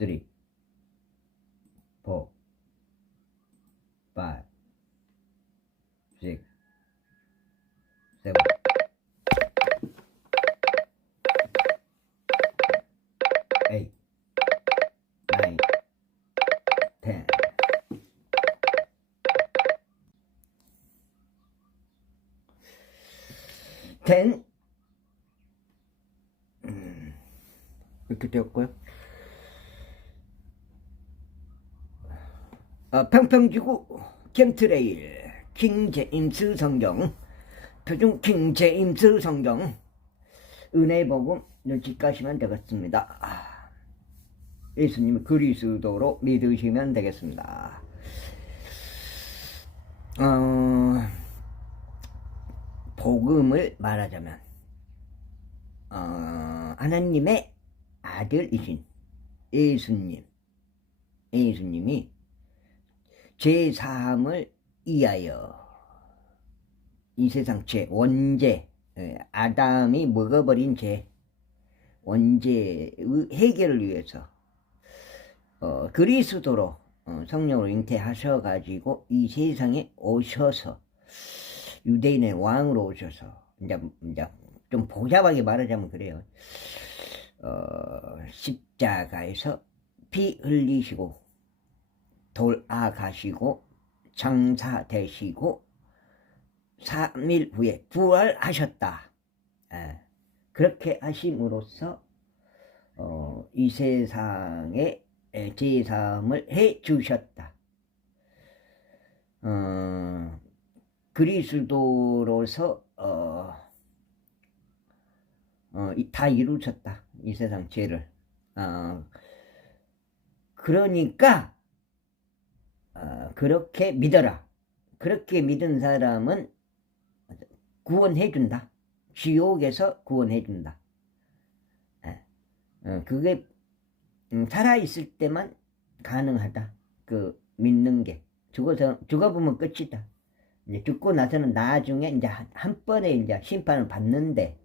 3, 4, 5, 6, 7, 8, 9, 10. 10. 이렇게 되었고요. 평평지구 캠트레일 킹제임스 성경, 표준 킹제임스 성경 은혜복음 눈치 까시면 되겠습니다. 예수님이 그리스도로 믿으시면 되겠습니다. 복음을 말하자면 하나님의 아들이신 예수님이 죄사함을 위하여 이 세상 죄, 원죄, 아담이 먹어버린 죄, 원죄의 해결을 위해서 그리스도로 성령으로 잉태하셔가지고 이 세상에 오셔서 유대인의 왕으로 오셔서 이제 좀 복잡하게 말하자면 그래요. 십자가에서 피 흘리시고 돌아가시고 장사되시고 3일 후에 부활하셨다. 그렇게 하심으로써 이 세상에 제사함을 해 주셨다. 그리스도로서 다 이루셨다. 이 세상 죄를. 그러니까 그렇게 믿어라. 그렇게 믿은 사람은 구원해준다. 지옥에서 구원해준다. 그게 살아있을 때만 가능하다. 그 믿는 게. 죽어보면 끝이다. 이제 죽고 나서는 나중에 이제 한 번에 이제 심판을 받는데,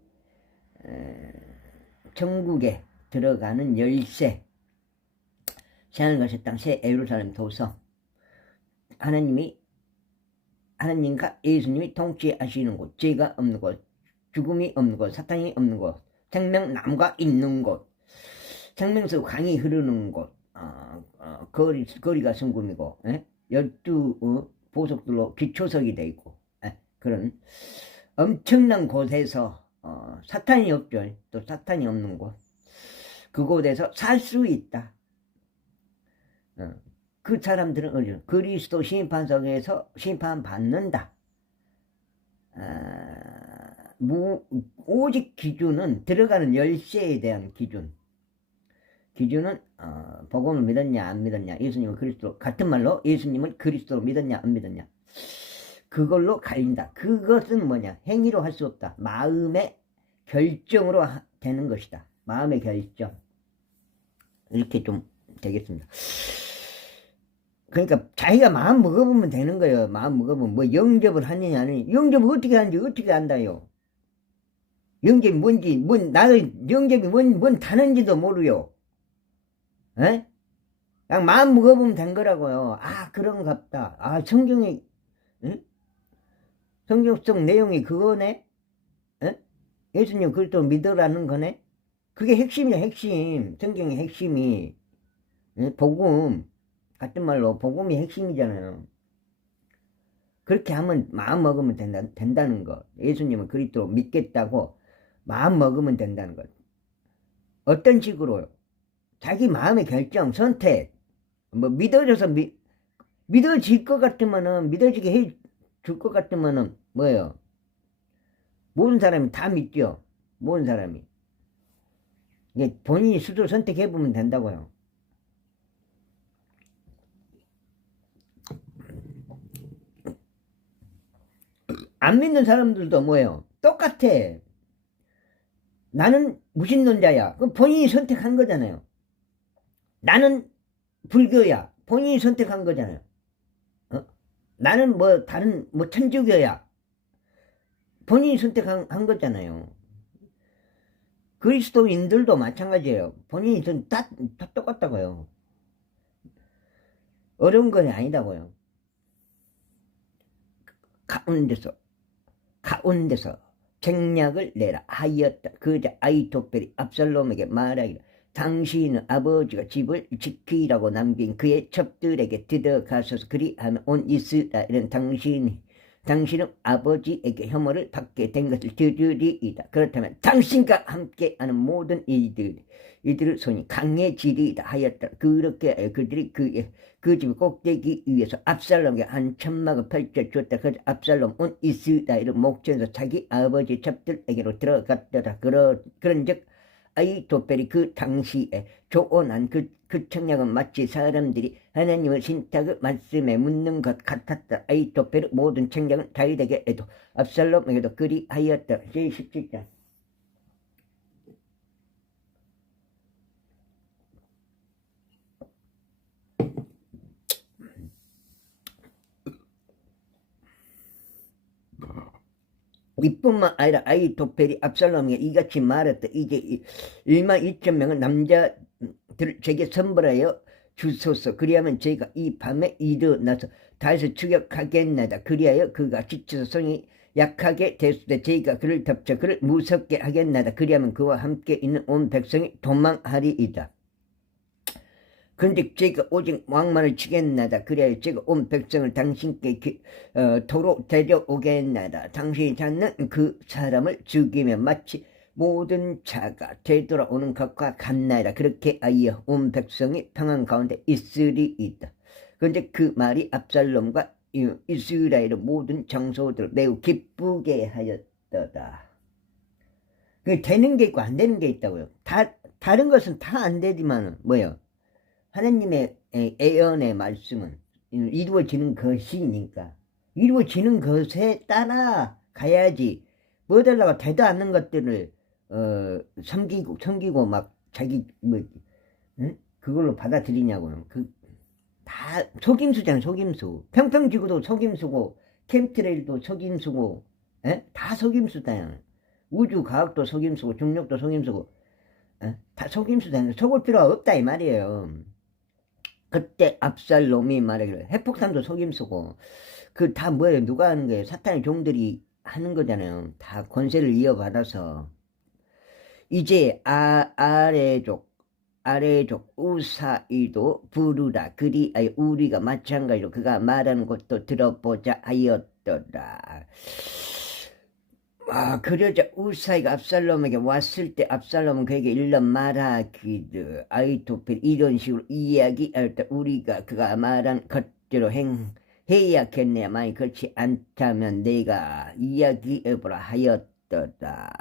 천국에 들어가는 열쇠, 새하늘 가시 땅 새 예루살렘 도성, 하나님과 예수님이 통치하시는 곳, 죄가 없는 곳, 죽음이 없는 곳, 사탄이 없는 곳, 생명나무가 있는 곳, 생명수 강이 흐르는 곳, 거리가 성금이고, 12 보석들로 기초석이 되어 있고, 그런 엄청난 곳에서 사탄이 없죠. 또 사탄이 없는 곳, 그곳에서 살 수 있다. 그 사람들은 그리스도 심판석에서 심판받는다. 오직 기준은 들어가는 열쇠에 대한 기준은 복음을 믿었냐 안 믿었냐, 예수님은 그리스도, 같은 말로 예수님을 그리스도로 믿었냐 안 믿었냐, 그걸로 갈린다. 그것은 뭐냐, 행위로 할 수 없다. 마음의 결정으로 되는 것이다. 마음의 결정. 이렇게 좀 되겠습니다. 그러니까 자기가 마음 먹어보면 되는 거예요. 마음 먹어보면 뭐 영접을 하느냐 안 하느냐. 영접을 어떻게 하는지 어떻게 안다요. 영접이 뭔지, 나도 영접이 뭔 다는지도 모르요. 에? 그냥 마음 먹어보면 된 거라고요. 그런갑다. 성경에, 성경 속 내용이 그거네? 예수님 그리스도 믿으라는 거네? 그게 핵심이야, 핵심. 성경의 핵심이. 복음. 같은 말로 복음이 핵심이잖아요. 그렇게 하면 마음 먹으면 된다는 거. 예수님은 그리스도로 믿겠다고 마음 먹으면 된다는 것. 어떤 식으로요? 자기 마음의 결정, 선택. 뭐 믿어질 것 같으면은, 믿어지게 해줄 것 같으면은 뭐예요? 모든 사람이 다 믿죠. 모든 사람이. 이게 본인이 스스로 선택해보면 된다고요. 안 믿는 사람들도 뭐예요? 똑같아. 나는 무신론자야. 그럼 본인이 선택한 거잖아요. 나는 불교야. 본인이 선택한 거잖아요. 나는 다른 천주교야. 본인이 선택한 거잖아요. 그리스도인들도 마찬가지예요. 본인이 다 똑같다고요. 어려운 건 아니다고요. 가운데서 책략을 내라 하였다. 그자 아이토펠이 압살롬에게 말하기를 당신은 아버지가 집을 지키라고 남긴 그의 첩들에게 들어가셔서 그리하면 온 이스라엘은 당신은 아버지에게 혐오를 받게 된 것을 들으리이다. 그렇다면 당신과 함께하는 모든 이들의 손이 강해지리이다 하였다. 그렇게 그들이 그 집 꼭대기 위에서 압살롬에게 한 천막을 펼쳐주었다. 그 압살롬 온 이스라엘의 목전에서 자기 아버지 첩들에게로 들어갔더라. 그런즉 아이토펠이 그 당시에 조언한 그 청약은 마치 사람들이 하나님의 신탁의 말씀에 묻는 것 같았다. 아이토펠의 모든 청약은 다윗에게도 압살롬에게도 그리하였다. 제17장. 이뿐만 아니라 아이토펠이 압살롬에게 이같이 말했다. 이제 1만 2천 명의 남자들 제게 선벌하여 주소서. 그리하면 제가 이 밤에 일어나서 다윗을 추격하겠나이다. 그리하여 그가 지쳐서 손이 약하게 됐을 때 제가 그를 덮쳐 그를 무섭게 하겠나이다. 그리하면 그와 함께 있는 온 백성이 도망하리이다. 그런데 제가 오직 왕만을 치겠나이다. 그래야 제가 온 백성을 당신께 도로 데려오겠나이다. 당신이 찾는 그 사람을 죽이면 마치 모든 자가 되돌아오는 것과 같나이다. 그렇게 하여 온 백성이 평안 가운데 있으리이다. 그런데 그 말이 압살롬과 이스라엘의 모든 장소들을 매우 기쁘게 하였더라. 되는 게 있고 안 되는 게 있다고요. 다른 것은 다 안 되지만 뭐예요? 하나님의 예언의 말씀은 이루어지는 것이니까 이루어지는 것에 따라 가야지 뭐 달라고 되도 않는 것들을 섬기고 막 자기 그걸로 받아들이냐고요. 다 속임수잖아요. 속임수. 평평지구도 속임수고 캠트레일도 속임수고 다 속임수다. 우주과학도 속임수고 중력도 속임수고 다 속임수다. 속을 필요가 없다 이 말이에요. 그때 압살롬이 말하기를 핵폭탄도 속임수고 그 다 뭐예요? 누가 하는 거예요? 사탄의 종들이 하는 거잖아요. 다 권세를 이어받아서 이제 아래족 우사이도 부르라. 그리하여 우리가 마찬가지로 그가 말하는 것도 들어보자 하였더라. 그러자 우사이가 압살롬에게 왔을 때 압살롬은 그에게 일러 말하기를 아이토펠 이런 식으로 이야기할 때 우리가 그가 말한 것대로 해야겠네. 만약 그렇지 않다면 내가 이야기해보라 하였더라.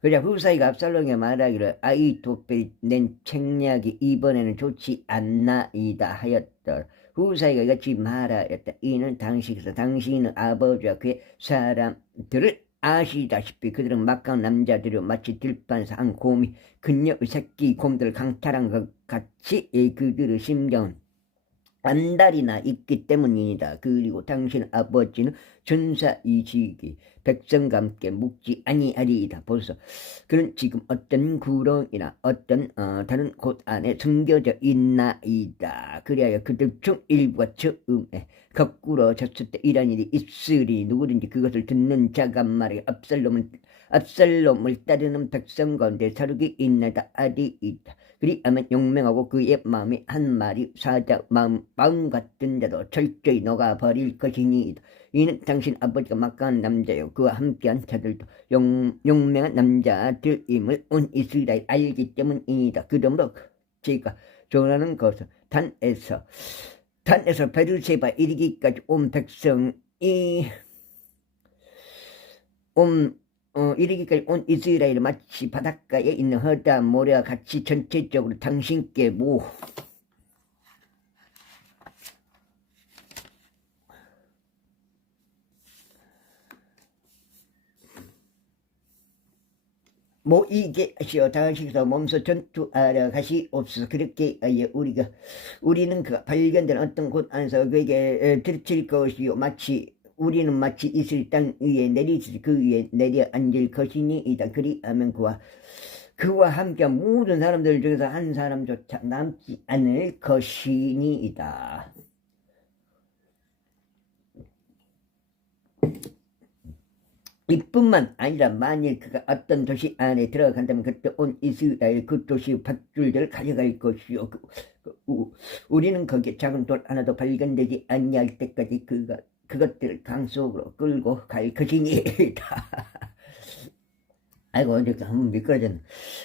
그러자 후사이가 압살롬에게 말하기를 아이토펠이 낸 책략이 이번에는 좋지 않나이다 하였더라. 후사이가 이같이 말하였다. 이는 당신은 아버지와 그의 사람들을 아시다시피 그들은 막강한 남자들이요 마치 들판에서 한 곰이 그녀의 새끼 곰들을 강탈한 것 같이 그들의 심정은 안달이나 있기 때문이다. 그리고 당신 아버지는 전사이시기 백성과 함께 묵지 아니하리이다. 벌써 그는 지금 어떤 구렁이나 어떤 다른 곳 안에 숨겨져 있나이다. 그리하여 그들 중 일부가 처음에 거꾸로 졌을 때 이런 일이 있으리. 누구든지 그것을 듣는 자가 말해 압살롬을 따르는 백성 가운데 사륙이 있나이다 아리이다. 그리하면 용맹하고 그의 마음이 한 마리 사자 마음 같은 자도 철저히 녹아버릴 것이니 이는 당신 아버지가 막강한 남자요 그와 함께한 자들도 용맹한 남자들임을 온 이스라엘 알기 때문이다. 그러므로 제가 전하는 것은 단에서 베르세바 이르기까지 온 백성이 이르기까지 온 이스라엘이 마치 바닷가에 있는 허다 모래와 같이 전체적으로 당신께 모이게 하시어 당신께서 몸소 전투하러 가시옵소서. 그렇게 우리는 그 발견된 어떤 곳 안에서 그에게 들칠 것이요 마치 우리는 마치 이슬 땅 위에 내리듯이 그 위에 내려앉을 것이니이다. 그리하면 그와 함께 모든 사람들 중에서 한 사람조차 남지 않을 것이니이다. 이뿐만 아니라 만일 그가 어떤 도시 안에 들어간다면 그때 온 이스라엘 그 도시 밧줄들을 가져갈 것이요. 우리는 거기에 작은 돌 하나도 발견되지 아니할 때까지 그것들을 강 속으로 끌고 갈 것이니이다. 아이고, 이제 한번 미끄러졌네.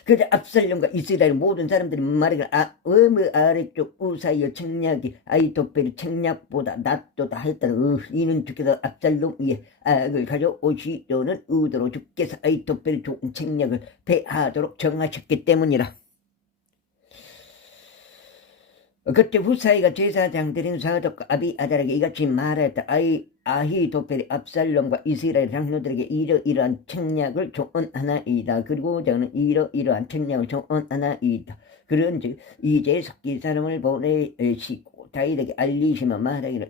그래서 압살롬과 이스라엘 모든 사람들이 말하기를 어느 아래쪽 우사이어 책략이 아히토펠의 책략보다 낫도다 했다는 이는 주께서 압살롬 위에 악을 가져오시려는 의도로 주께서 아히토펠의 좋은 책략을 패하도록 정하셨기 때문이라. 그때 후사이가 제사장들인 사독과 아비아달에게 이같이 말하였다. 아히토펠이 압살롬과 이스라엘 장로들에게 이러이러한 책략을 조언하나이다. 그리고 저는 이러이러한 책략을 조언하나이다. 그런즉 이제 섞인 사람을 보내시고 다윗에게 알리시며 말하기를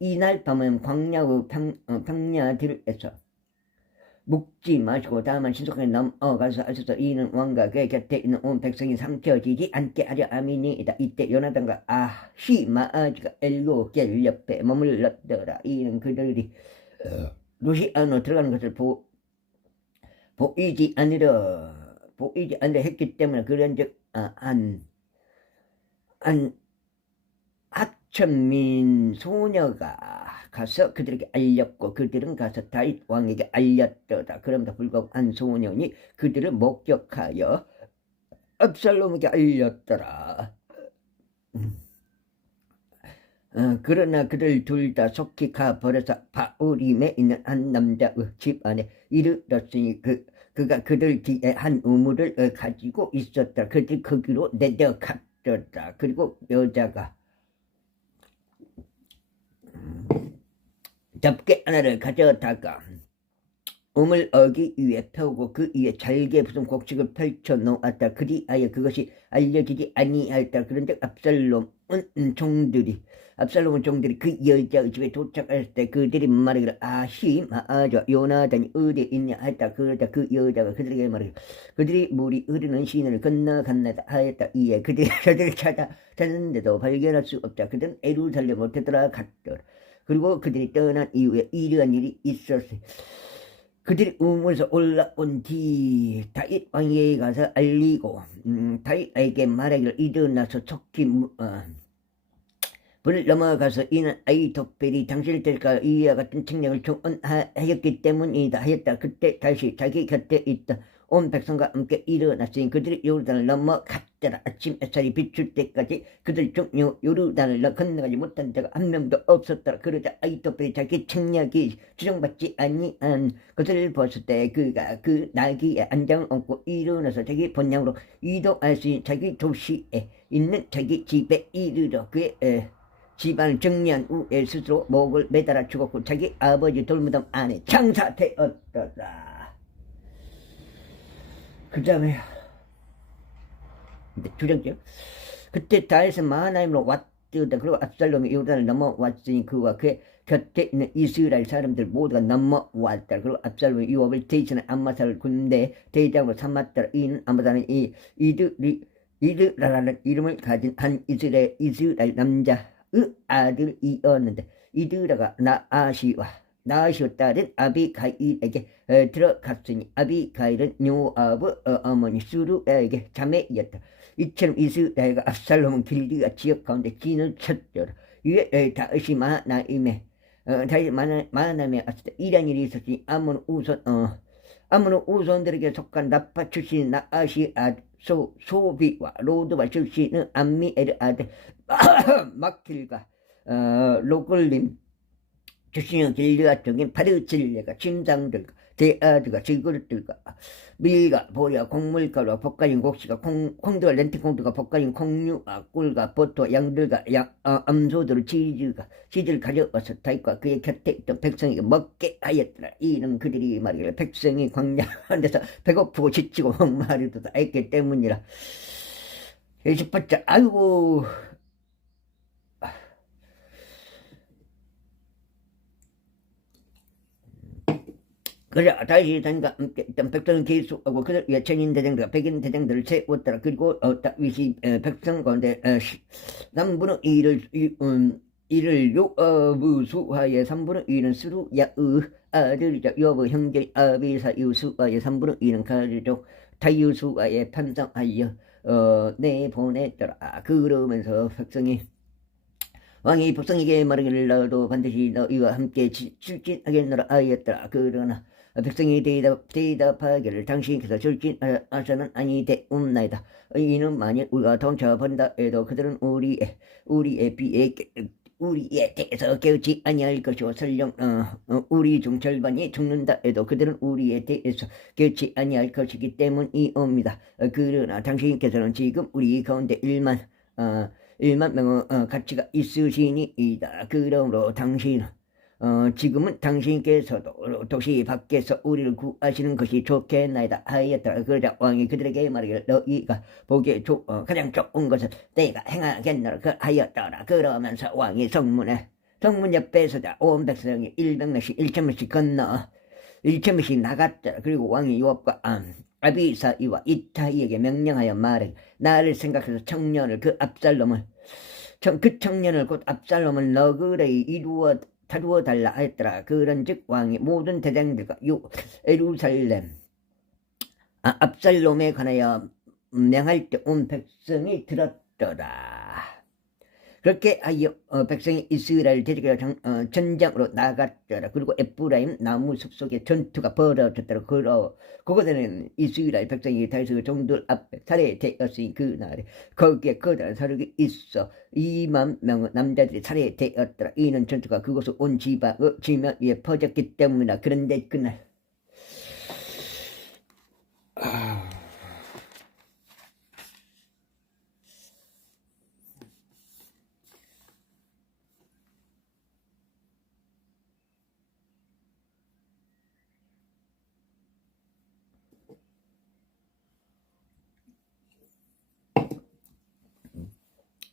이날 밤은 광야의 평야들에서 묵지 마시고 다만 신속하게 넘어가서 하셔서 이는 왕과 그의 곁에 있는 온 백성이 삼켜지지 않게 하려 함이니이다. 이때 요나단과 아히마아지가 엘로겔 옆에 머물렀더라. 이는 그들이 루시 안으로 들어가는 것을 보이지 않으려 했기 때문에 그런즉 하천민 소녀가 가서 그들에게 알렸고 그들은 가서 다윗 왕에게 알렸더라. 그럼에도 불구하고 한 소년이 그들을 목격하여 압살롬에게 알렸더라. 그러나 그들 둘 다 속히 가버려서 바우림에 있는 한 남자의 집 안에 이르렀으니 그가 그들 뒤에 한 우물을 가지고 있었다. 그들이 거기로 내려갔더라. 그리고 여자가 덮개 하나를 가져다가 우물 어기 위에 펴고 그 위에 잘게 부순 곡식을 펼쳐 놓았다. 그리하여 그것이 알려지지 아니하였다. 그런데 압살롬은 종들이 그 여자의 집에 도착할 때 그들이 말하기를 아히마아저 요나단이 어디에 있냐 하였다. 그러자 그 여자가 그들에게 말하기를 그들이 물이 흐르는 시내를 건너갔나다 하였다. 이에 그들이 찾았는데도 발견할 수 없다. 그들은 예루살렘으로 되돌아갔더라. 그리고 그들이 떠난 이후에 이러한 일이 있었어요. 그들이 우물에서 올라온 뒤 다윗 왕에게 가서 알리고 다윗에게 말하기를 일어나서 속히 불을 넘어가서 이는 아히토펠이 당신을 때릴까 이와 같은 책략을 조언하였기 때문이다 하였다. 그때 다시 자기 곁에 있던 온 백성과 함께 일어났으니 그들이 요르단을 넘어갔더라. 아침 햇살이 비출 때까지 그들 중 요르단을 건너가지 못한 자가 한 명도 없었더라. 그러자 아히토펠이 자기 책략이 주정받지 아니한 것을 봤을 때 그가 그 나귀에 안장을 얹고 일어나서 자기 본향으로 이동할 수 있는 자기 도시에 있는 자기 집에 이르러 그의 집안을 정리한 후에 스스로 목을 매달아 죽었고 자기 아버지 돌무덤 안에 장사되었더라. 그 다음에 주정죠. 그때 다윗은 마하나임으로 왔더라. 그리고 압살롬이 요단을 넘어왔으니 그와 그의 곁에 있는 이스라엘 사람들 모두가 넘어왔다. 그리고 압살롬이 요압을 대신해 암마사를 군대 대장으로 삼았더라. 이는 암마사는 이드라라는 이름을 가진 한 이스라엘 남자의 아들이었는데 이드라가 나아시와 딸은 아비가일에게 들어갔으니 아비가일은 요압의 어머니 수루에게 자매였다. 이처럼 이스라엘과 압살롬은 길드가 지역 가운데 진을 쳤더라. 이에 다윗이 마하나임에 왔을 때 이런 일이 있었으니 아몬 우손들에게 속한 라파 출신 나아시 소비와 로드바 출신은 암미엘 아들 마킬과 로글림 주신의 길드가 적인 파르질레가 침상들과 대아들과 질그릇들과 밀과 보리와 곡물가루와 볶아진 곡식과 콩들과 렌티콩들과 볶아진 콩류와 꿀과 버터와 양들과 암소들을 치즈를 가져와서 다윗과 그의 곁에 있던 백성에게 먹게 하였더라. 이는 그들이 말하기를 백성이 광야한 데서 배고프고 지치고 목마르도다 했기 때문이라. 28절 아이고 그래 다시 다니까 일단 백성을 계수하고 그들 위해 천인 대장들 백인 대장들을 세웠더라. 그리고 다윗이 백성 가운데 3분의 1을 요부수하에 3분의 1은 스루야의 아들이자 요부 형제 아비사 유수하에 3분의 1은 가족 다유수하에 편성하여 내보냈더라. 그러면서 백성이 왕이 백성에게 말하기를 너도 반드시 너희와 함께 출진하겠노라 하였더라. 그러나 백성이 대답하기를 당신께서 출진하셔는 아니되옵나이다. 이는 만일 우리가 동쳐본다 해도 그들은 우리에 비해 우리에 대해서 깨우치 아니할 것이고 설령 우리 중 절반이 죽는다 해도 그들은 우리에 대해서 깨우치 아니할 것이기 때문이옵니다. 그러나 당신께서는 지금 우리 가운데 1만 명의 가치가 있으시니이다. 그러므로 당신은 지금은 당신께서도 도시 밖에서 우리를 구하시는 것이 좋겠나이다 하였더라. 그러자 왕이 그들에게 말하기를 너희가 보기에 가장 좋은 것을 내가 행하겠노라 하였더라. 그러면서 왕이 성문 옆에서 온 백성이 100명씩 1,000명씩 건너 1,000명씩 나갔더라. 그리고 왕이 요압과 아비사이와 이타이에게 명령하여 말해 나를 생각해서 청년을 그 청년을 곧 압살롬을 너그레이 다루어 달라 하였더라. 그런즉 왕이 모든 대장들과 예루살렘 압살롬에 관하여 명할 때 온 백성이 들었더라. 그렇게 하여 백성이 이스라엘 대적에 전장으로 나갔더라. 그리고 에프라임 나무 숲속에 전투가 벌어졌더라. 그곳에는 이스라엘 백성이 다윗의 종들 앞에 살해되었으니 그날에 거기에 커다란 사륙이 있어 2만 명의 남자들이 살해되었더라. 이는 전투가 그곳을 온 지방의 지면 위에 퍼졌기 때문이다. 그런데 그날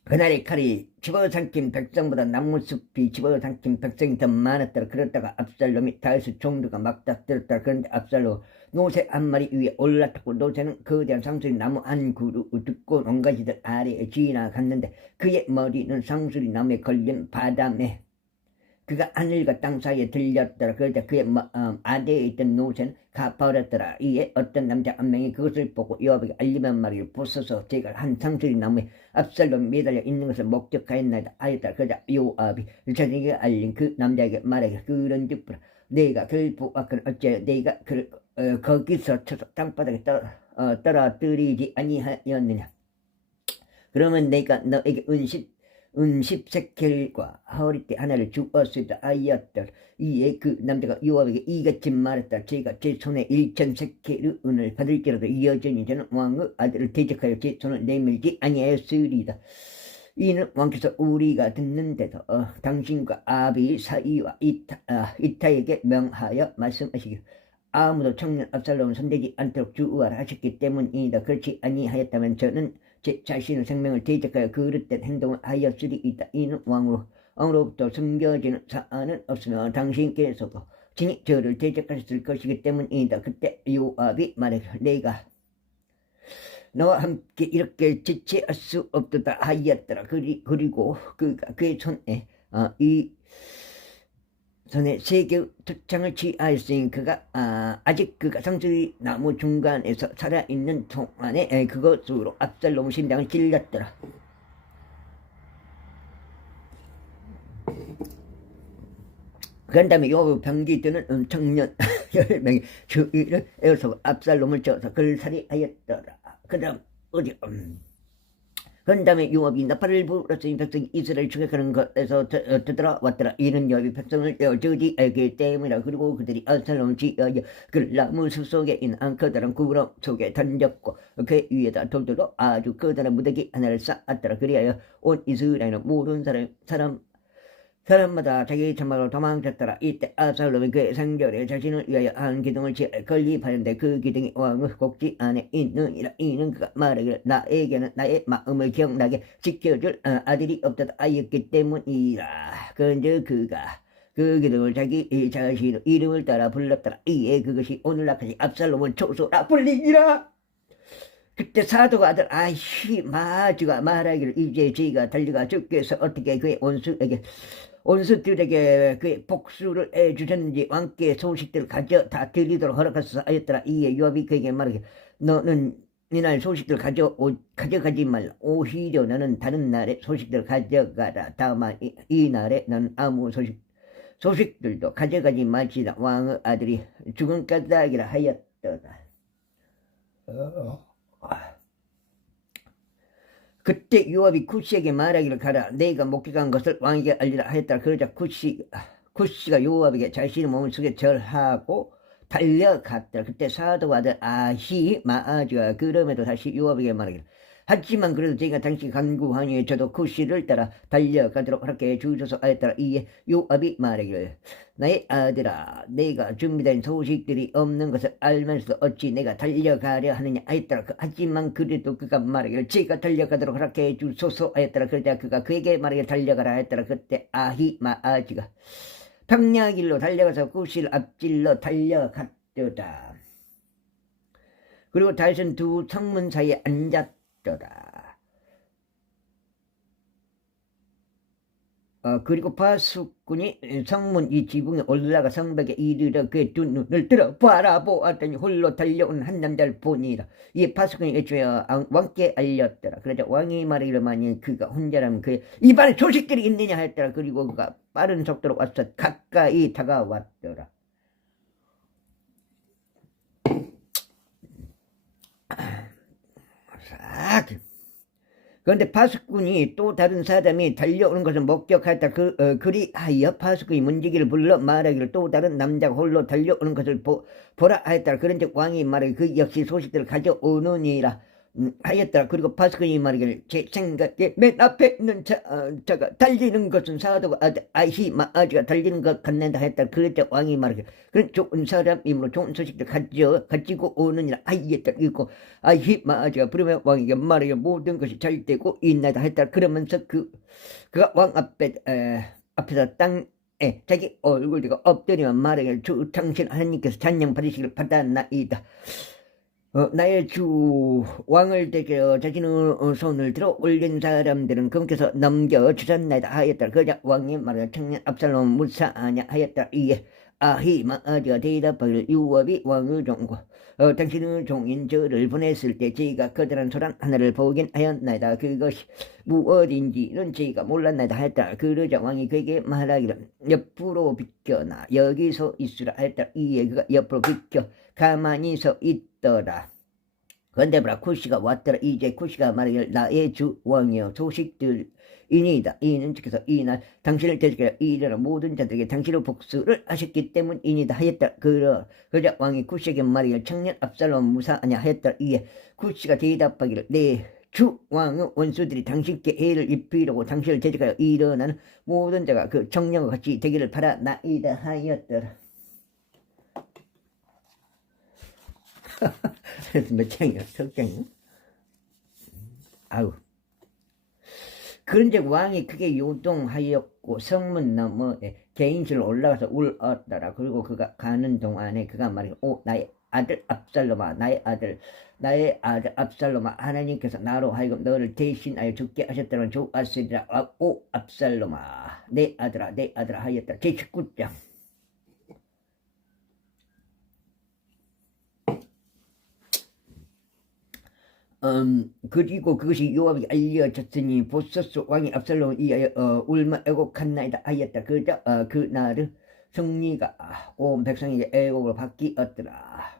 그날의 칼이 집어삼킨 백성보다 나무숲이 집어삼킨 백성이 더 많았더라. 그러다가 압살롬이 다윗의 종들과 맞닥뜨렸더라. 그런데 압살롬 노새 한 마리 위에 올라탔고 노새는 거대한 상수리 나무 한 그루 듣고 농가지들 아래에 지나갔는데 그의 머리는 상수리 나무에 걸린 바람에 그가 하늘과 땅 사이에 들렸더라. 그러자 그의 아래에 있던 노새는 가버렸더라. 이에 어떤 남자 한 명이 그것을 보고 요압에게 알리면 말이를 부숴서 제가 한 상수리 나무에 압살롬 매달려 있는 것을 목격하였나이다 하였더라. 그러자 요압이 자신에게 알린 그 남자에게 말하기를 그런즉 내가 그를 보았거늘 어째 내가 그를 거기서 쳐서 땅바닥에 떨어뜨리지 아니하였느냐. 그러면 내가 너에게 은십세켈과 허리띠 하나를 주었으리라 하였더라. 이에 그 남자가 요압에게 이같이 말했다. 제가 제 손에 1,000세켈의 은을 받을지라도 여전히 저는 왕의 아들을 대적하여 제 손을 내밀지 아니하였으리다. 이는 왕께서 우리가 듣는데도 당신과 아비사이와 이타에게 명하여 말씀하시기를 아무도 청년 압살롬을 손대지 않도록 주의하셨기 때문이다. 그렇지 아니하였다면 저는 제 자신의 생명을 대적하여 그릇된 행동을 하였으리이다. 이는 왕으로부터 숨겨지는 사안은 없으며 당신께서도 친히 저를 대적하셨을 것이기 때문이다. 그때 요압이 말하기를 내가 너와 함께 이렇게 지체할 수 없도다 하였더라. 그리고 그가 그의 손에 3개의 투창을 취하였으니 그가 아직 그가 상수리 나무 중간에서 살아있는 동안에 그것으로 압살롬 심장을 찔렀더라. 그런 다음에 요압의 병기들은 청년 10명이 주위를 에워싸고 압살롬을 쳐서 그를 살해하였더라. 그 다음 그런 다음에 요압이 나팔을 불었으니 백성이 이스라엘 추격하는 것에서 되돌아왔더라. 이는 요압이 백성을 저지 알기 때문이라. 그리고 그들이 압살롬을 지어여 그를 나무숲 속에 있는 커다란 구렁 속에 던졌고 그 위에다 돌들로 아주 커다란 무더기 하나를 쌓았더라. 그리하여 온 이스라엘은 모든 사람마다 자기 장막으로 도망쳤더라. 이때 압살롬이 그의 생결에 자신을 위하여 한 기둥을 건립하였는데 그 기둥이 왕의 곡지 안에 있느니라. 이는 그가 말하기를 나에게는 나의 마음을 기억나게 지켜줄 아들이 없다 하였기 때문이라. 그런즉 그가 그기도 자기 자신 이름을 따라 불렀더라. 이에 그것이 오늘날까지 압살롬을 조소라 불리니라. 그때 사도가 아들 아히마아즈가 말하기를 이제 저희가 달려가 주께서 어떻게 그의 원수들에게 그의 복수를 해주셨는지 왕께 소식들을 가져다 드리도록 허락하소서 하였더라. 이에 요압이 그에게 말하기를 너는 이날 소식들 가져가지 말라. 오히려 너는 다른 날에 소식들을 가져가라. 다만 이 날에 너는 아무 소식들도 가져가지 말지다. 왕의 아들이 죽은 까닭이라 하였더라. 그때 요압이 쿠시에게 말하기를 가라. 내가 목격한 것을 왕에게 알리라 하였더라. 그러자 쿠시가 요압에게 자신의 몸을 숙여 절하고 달려갔더라. 그때 사도 아들 아히마아즈가 그럼에도 다시 요압에게 말하기를 하지만 그래도 제가 당시 간구하니 저도 쿠시를 따라 달려가도록 허락해 주소서 하였더라. 이에 요압이 말하기를 나의 아들아 내가 준비된 소식들이 없는 것을 알면서도 어찌 내가 달려가려 하느냐 하였더라. 하지만 그래도 그가 말하기를 제가 달려가도록 허락해 주소서 하였더라. 그러자 그가 그에게 말하기를 달려가라 하였더라. 그때 아히마아즈가 평야길로 달려가서 쿠시를 앞질러 달려갔더라. 그리고 다윗은 두 성문 사이에 앉았더라. 그리고 바수꾼이 성문 이 지붕에 올라가 성벽에 이르러 그의 두 눈을 들어 바라보았더니 홀로 달려온 한 남자를 보니라. 이에 바수꾼이 애초에 왕께 알렸더라. 그러자 왕이 말하기를 만일 그가 혼자라면 그의 입안에 소식들이 있느냐 하였더라. 그리고 그가 빠른 속도로 와서 가까이 다가왔더라. 그런데 바수꾼이 또 다른 사람이 달려오는 것을 목격하였다. 그리하여 바수꾼이 문지기를 불러 말하기를 또 다른 남자가 홀로 달려오는 것을 보라 하였다. 그런즉 왕이 말하기를 그 역시 소식들을 가져오느니라 하였더라. 그리고 바수꾼이 말하기를 제 생각에 맨 앞에 있는 자가 달리는 것은 사도가 아히마아즈가 달리는 것 같는다 했다. 그랬자 왕이 말하기를 그런 좋은 사람이므로 좋은 소식들 가지고 오느니라 하였다. 그리고 아히마아즈가 부르면 왕에게 말하기를 모든 것이 잘 되고 있나이다 했다. 그러면서 그가 왕 앞에서 땅에 자기 얼굴 들고 엎드리며 말하기를 주 당신 하나님께서 찬양 받으시기를 받았나이다. 나의 주 왕을 대겨 자신의 손을 들어 올린 사람들은 그분께서 넘겨주셨나이다 하였다. 그러자 왕이 말하기를 청년 압살롬 무사하냐 하였다. 이에 아히마아즈가 대답하기를 요압이 왕의 종고 당신의 종인 저를 보냈을 때 저희가 커다란 소란 하나를 보긴 하였나이다. 그것이 무엇인지는 저희가 몰랐나이다 하였다. 그러자 왕이 그에게 말하기를 옆으로 비켜나 여기서 있으라 하였다. 이에 그가 옆으로 비켜 가만히 서 있더라. 그런데 보라 쿠시가 왔더라. 이제 쿠시가 말하기를 나의 주 왕이여 소식들이니이다. 이는 즉해서 이날 당신을 대적하여 일어나 모든 자들에게 당신의 복수를 하셨기 때문이니다 하였다. 그러자 왕이 쿠시에게 말하기를 청년 압살롬 무사하냐 하였다. 이에 쿠시가 대답하기를 내 주 왕의 원수들이 당신께 해를 입히려고 당신을 대적하여 일어나는 모든 자가 그 청년과 같이 되기를 바라나이다 하였더라. 몇 장이야? 석 장이야? 아우. 그런즉 왕이 크게 요동하였고 성문 너머에 개인실로 올라가서 울었더라. 그리고 그가 가는 동안에 그가 말하기를 오 나의 아들 압살롬아 나의 아들 압살롬아 하나님께서 나로 하여금 너를 대신하여 죽게 하셨다는 좋았으리라. 오 압살롬아 내 아들아 하였더라. 제19장. 그리고 그것이 요압이 알려졌으니 보소서 왕이 압살롬을 위하여 울며 애곡한나이다 하였다. 그러자 그날은 승리가 온 백성에게 애곡을 바뀌었더라.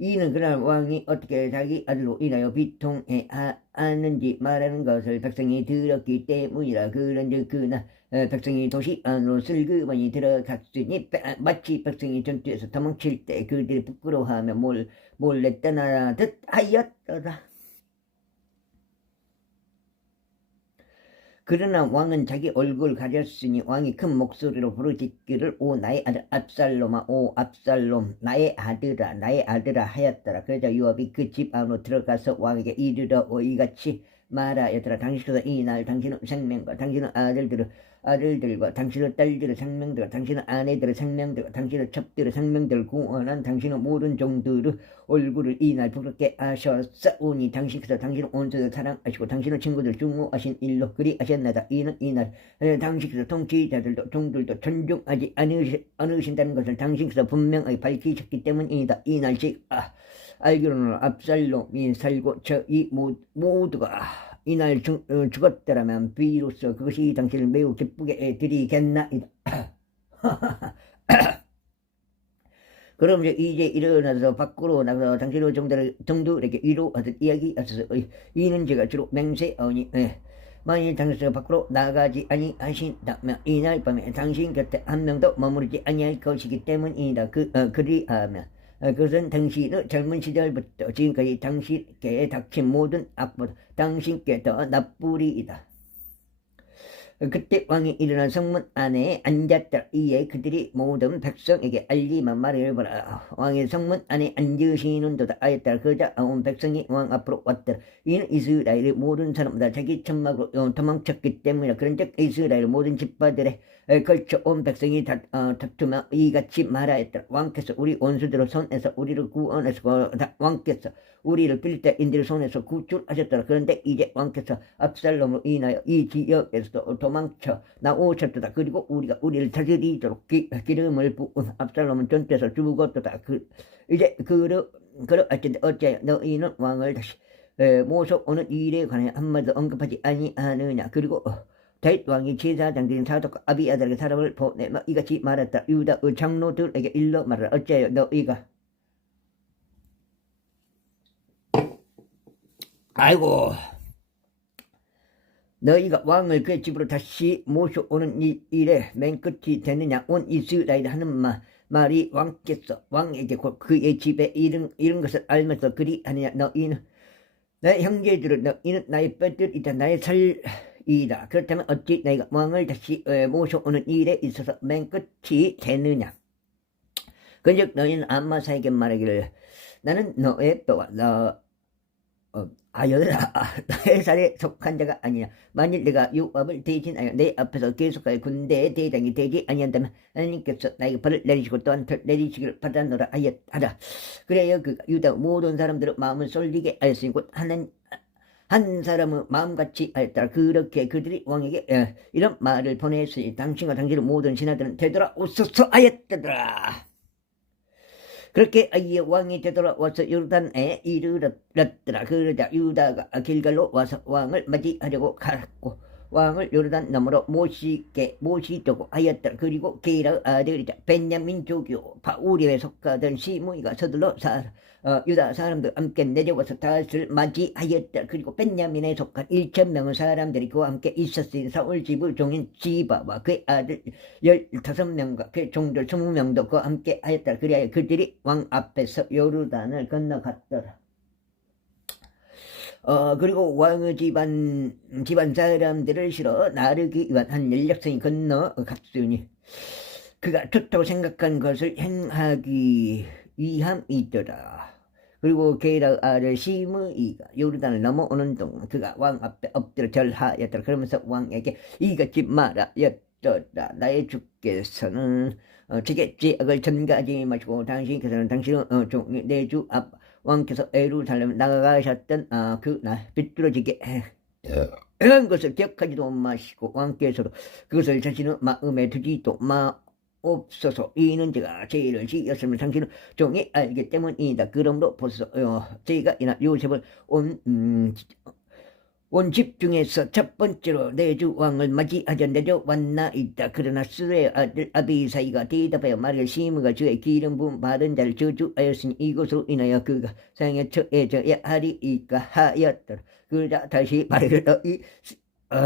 이는 그날 왕이 어떻게 자기 아들로 인하여 비통해 하는지 말하는 것을 백성이 들었기 때문이라. 그런즉 그날 백성이 도시 안으로 슬그머니 들어갔으니 마치 백성이 전투에서 도망칠 때 그들이 부끄러워하며 몰래 떠나듯 하였더라. 그러나 왕은 자기 얼굴을 가렸으니 왕이 큰 목소리로 부르짖기를 오 나의 아들 압살롬아 오 압살롬 나의 아들아 하였더라. 그러자 요압이 그 집 안으로 들어가서 왕에게 이르러 이같이 말하였더라. 당시께서 이날 당신의 생명과 당신의 아들들과 당신의 딸들의 생명들과 당신의 아내들의 생명들과 당신의 첩들의 생명들을 구원한 당신의 모든 종들의 얼굴을 이날 부럽게 하셨사오니 당신께서 당신의 온수를 사랑하시고 당신의 친구들 중후하신 일로 그리하셨나이다. 이는 이날 당신께서 통치자들도 종들도 존중하지 않으신다는 것을 당신께서 분명하게 밝히셨기 때문이다. 이날 즉 알기로는 압살롬이 살고 저희 모두가 이날 죽었더라면 비로소 그것이 당신을 매우 기쁘게 드리겠나이다. 그럼 이제 일어나서 밖으로 나가서 당신의 종들에게 위로하듯 이야기하소서. 이는 제가 주로 맹세하오니 만일 당신께서 밖으로 나가지 아니하신다면 이날 밤에 당신 곁에 한 명도 머무르지 아니할 것이기 때문이다. 그리하면 그것은 당신의 젊은 시절부터 지금까지 당신께 닥친 모든 악보다 당신께 더 나쁘리이다. 그때 왕이 일어나 성문 안에 앉았다. 이에 그들이 모든 백성에게 알리만 말해보라. 왕이 성문 안에 앉으시는도다 하였다. 그러자 온 백성이 왕 앞으로 왔더라. 이는 이스라엘의 모든 사람보다 자기 천막으로 도망쳤기 때문이라. 그런즉 이스라엘 모든 집파들에 걸쳐 온 백성이 다투며 이같이 말하였더라. 왕께서 우리 원수들의 손에서 우리를 구원하시고 왕께서 우리를 필대인들의 손에서 구출하셨더라. 그런데 이제 왕께서 압살롬으로 인하여 이 지역에서 도망쳐 나오셨도다. 그리고 우리가 우리를 다스리도록 기름을 부은 압살롬은 전투에서 죽었도다. 이제 그러할진데 어째 너희는 왕을 다시 모셔오는 일에 관하여 한마디도 언급하지 아니하느냐. 그리고 다윗 왕이 제사장들인 사독과 아비아들에게 사람을 보내며 이같이 말했다. 유다의 장로들에게 일러 말하라. 어째요 너희가 너희가 왕을 그의 집으로 다시 모셔오는 일에 맨 끝이 되느냐. 온 이스라엘 하는 말이 왕께서 왕에게 그의 집에 이런 것을 알면서 그리하느냐. 너희는 나의 형제들은 너희는 나의 뼈들이다. 나의 살이다. 그렇다면 어찌 너희가 왕을 다시 모셔오는 일에 있어서 맨 끝이 되느냐. 그런즉 너희는 암마사에게 말하기를 나는 너의 뼈와 아여들아 나의 살에 속한 자가 아니야. 만일 내가 요압을 대신하여 내 앞에서 계속하여 군대의 대장이 되지 아니한다면 하나님께서 나에게 벌을 내리시고 또한 벌 내리시기를 바라노라 하였다. 그래야 그가 유다 모든 사람들의 마음을 쏠리게 하였으니 곧 한 사람의 마음같이 하였다. 그렇게 그들이 왕에게 이런 말을 보냈으니 당신과 당신의 모든 신하들은 되돌아오소서 하였더라. 그렇게 아이의 왕이 되돌아와서 요르단에 이르렀더라. 그러자 유다가 길갈로 와서 왕을 맞이하려고 갔고 왕을 요르단 너머로 모시려고 하였더라. 그리고 게라 아들이자 베냐민 조교 바우리에 속하던 시므이가 서둘러 유다 사람들 함께 내려와서 다윗을 맞이하였더라. 그리고 베냐민에 속한 1,000명의 사람들이 그와 함께 있었으니 사울 집의 종인 지바와 그의 아들 15명과 그의 종들 20명도 그와 함께 하였더라. 그리하여 그들이 왕 앞에서 요르단을 건너갔더라. 그리고 왕의 집안 사람들을 실어 나르기 위한 한 16성이 건너갔으니 그가 좋다고 생각한 것을 행하기 위함이더라. 그리고 게라 아들 시므이가 요르단을 넘어오는 동안 그가 왕 앞에 엎드려 절하였더라. 그러면서 왕에게 이같이 말하였더라. 나의 주께서는 제게 죄악을 전가하지 마시고 당신께서는 당신의 종이 내 주 앞 왕께서 예루살렘 나가셨던 그날 비뚤어지게 한 것을 기억하지도 마시고 왕께서도 그것을 자신의 마음에 두지도 마옵소서. 이는 제가 죄를 지었음을 당신은 종이 알기 때문이다. 그러므로 보소서 제가 이날 요셉을 온 집 중에서 첫 번째로 내주 왕을 맞이하자 내려왔나이다. 그러나 스레의 아들 아비사이가 대답하여 말하길 시므가 주의 기름 부음 받은 자를 저주하였으니 이것으로 인하여 그가 상에 처해져야 하리이까 하였더라. 그러자 다시 말하길 너희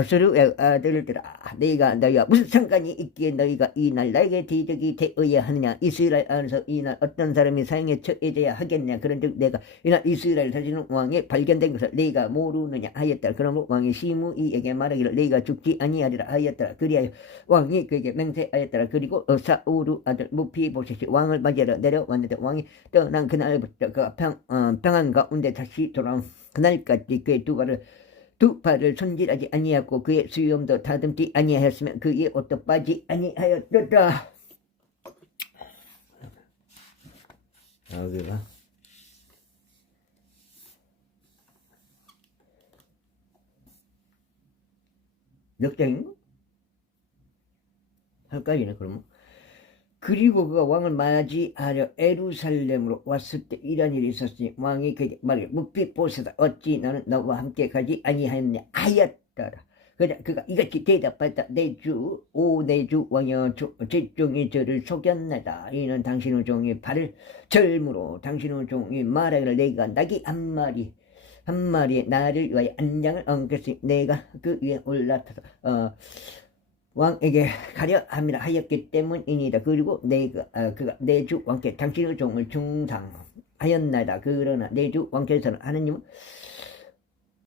스루의 아들들아 너희가 너희와 무슨 상관이 있기에 너희가 이날 나에게 대적이 되어야 하느냐. 이스라엘 안에서 이날 어떤 사람이 사형에 처해져야 하겠냐. 그런즉 내가 이날 이스라엘 다시는 왕에 발견된 것을 너희가 모르느냐 하였더라. 그러므로 왕이 시므이에게 말하기를 너희가 죽지 아니하리라 하였더라. 그리하여 왕이 그에게 맹세하였더라. 그리고 사울의 아들 무피보셋이 왕을 맞이하러 내려왔는데 왕이 떠난 그날부터 그가 평안 가운데 다시 돌아온 그날까지 그의 두 발을 두 발을 손질하지 아니하고 그의 수염도 다듬지 아니하였으면 그의 옷도 빠지 아니하였더라. 여기가 몇 장인가? 할까지네 그러면. 그리고 그가 왕을 맞이하려 에루살렘으로 왔을 때 이런 일이 있었으니 왕이 그에게 말하기를 므피보셋아 어찌 나는 너와 함께 가지 아니하였냐 하였더라. 그러자 그가 이같이 대답하였다. 내 주 왕이여 제 종이 저를 속였나이다. 이는 당신의 종이 발을 절므로 당신의 종이 말하기를 내가 낙이 한 마리에 나를 위하여 안장을 얹겠으니 내가 그 위에 올라타서 왕에게 가려 함이라 하였기 때문이니이다. 그리고 그가 내 주 왕께 당신의 종을 중상하였나이다. 그러나 내 주 왕께서는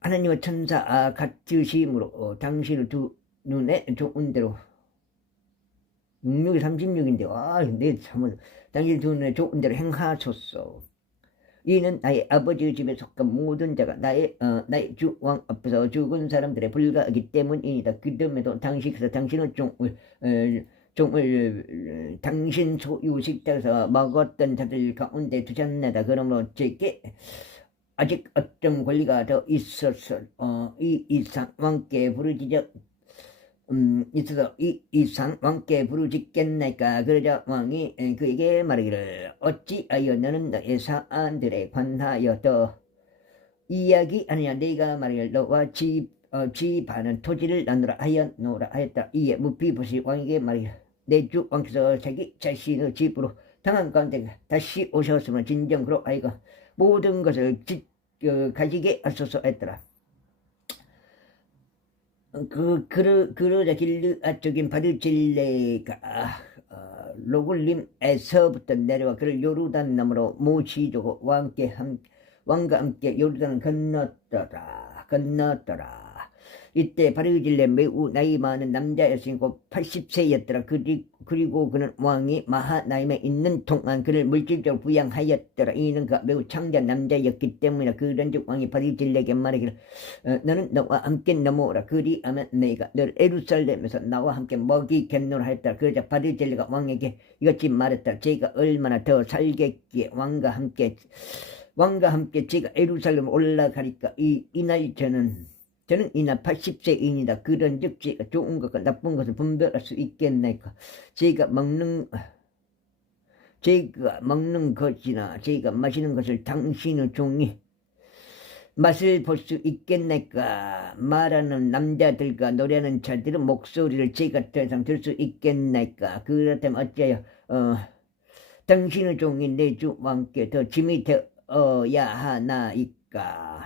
하나님의 천사 같으심으로 당신의 두 눈에 좋은 대로 66이 36인데 내 참은 당신 두 눈에 좋은 대로 행하소서. 이는 나의 아버지의 집에 속한 모든 자가 나의 주 왕 앞에서 죽은 사람들에 불과하기 때문이니다. 그럼에도 당신께서 당신의 종을 당신 소유 식탁에서 먹었던 자들 가운데 두셨나이다. 그러므로 제게 아직 어떤 권리가 더 있어서 이 이상 왕께 부르짖어 있어서 이 이상 왕께 부르짖겠나이까. 그러자 왕이 그에게 말하기를 어찌하여 너는 너의 사안들에 관하여 더 이야기하느냐. 내가 말하기를 너와 집하는 토지를 나누라 하였다. 이에 므피보셋이 왕에게 말하기를 내 주 왕께서 자기 자신의 집으로 당한 가운데 다시 오셨으면 진정 그러하여금 모든 것을 가지게 하소서 했더라. 그러자 길르앗 쪽인 바르질레가 로글림에서부터 내려와 그를 요르단 너머로 모시고 왕과 함께 요르단을 건넜더라. 이때 바르질레 매우 나이 많은 남자였으니 곧 80세였더라. 그리고 그는 왕이 마하나임에 있는 동안 그를 물질적으로 부양하였더라. 이는 그가 매우 창대한 남자였기 때문이라. 그런즉 왕이 바르질레에게 말하기를 너는 너와 함께 넘어오라. 그리하면 내가 너를 에루살렘에서 나와 함께 먹이겠노라 하였더라. 그러자 바르질레가 왕에게 이같이 말했다. 제가 얼마나 더 살겠기에 왕과 함께 제가 에루살렘 올라가리까. 이날 저는 이날 80세인이다. 그런즉 제가 좋은 것과 나쁜 것을 분별할 수 있겠나이까. 제가 먹는 것이나 제가 마시는 것을 당신의 종이 맛을 볼 수 있겠나이까. 말하는 남자들과 노래하는 자들의 목소리를 제가 더 이상 들을 수 있겠나이까. 그렇다면 어찌하여 당신의 종이 내 주 왕께 더 짐이 되어야 하나이까.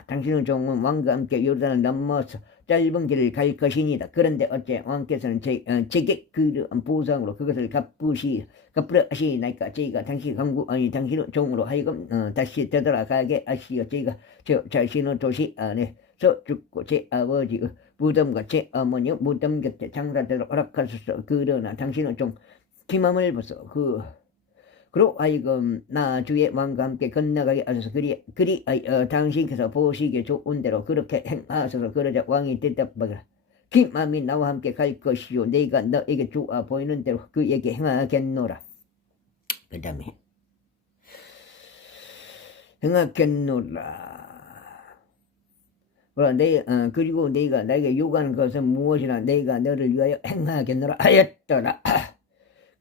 당신의 종은 왕과 함께 요르단을 넘어서 짧은 길을 갈 것이니다. 그런데 어째 왕께서는 제게 그러한 보상으로 그것을 갚으려 하시나이까. 제가 당신의 당신의 종으로 하여금 다시 되돌아가게 하시어 제가 저 자신의 도시 안에서 죽고 제 아버지의 무덤과 제 어머니의 무덤 곁에 장사되도록 허락하소서. 그러나 당신의 종 기맘을 벗어 그로 하여금 나 주의 왕과 함께 건너가게 하소서. 당신께서 보시기에 좋은 대로 그렇게 행하소서. 그러자 왕이 대답하기를 기맘이 나와 함께 갈 것이요 내가 너에게 좋아 보이는 대로 그에게 행하겠노라. 그 다음에 행하겠노라. 그리고 내가 나에게 요구하는 것은 무엇이나 내가 너를 위하여 행하겠노라 하였더라.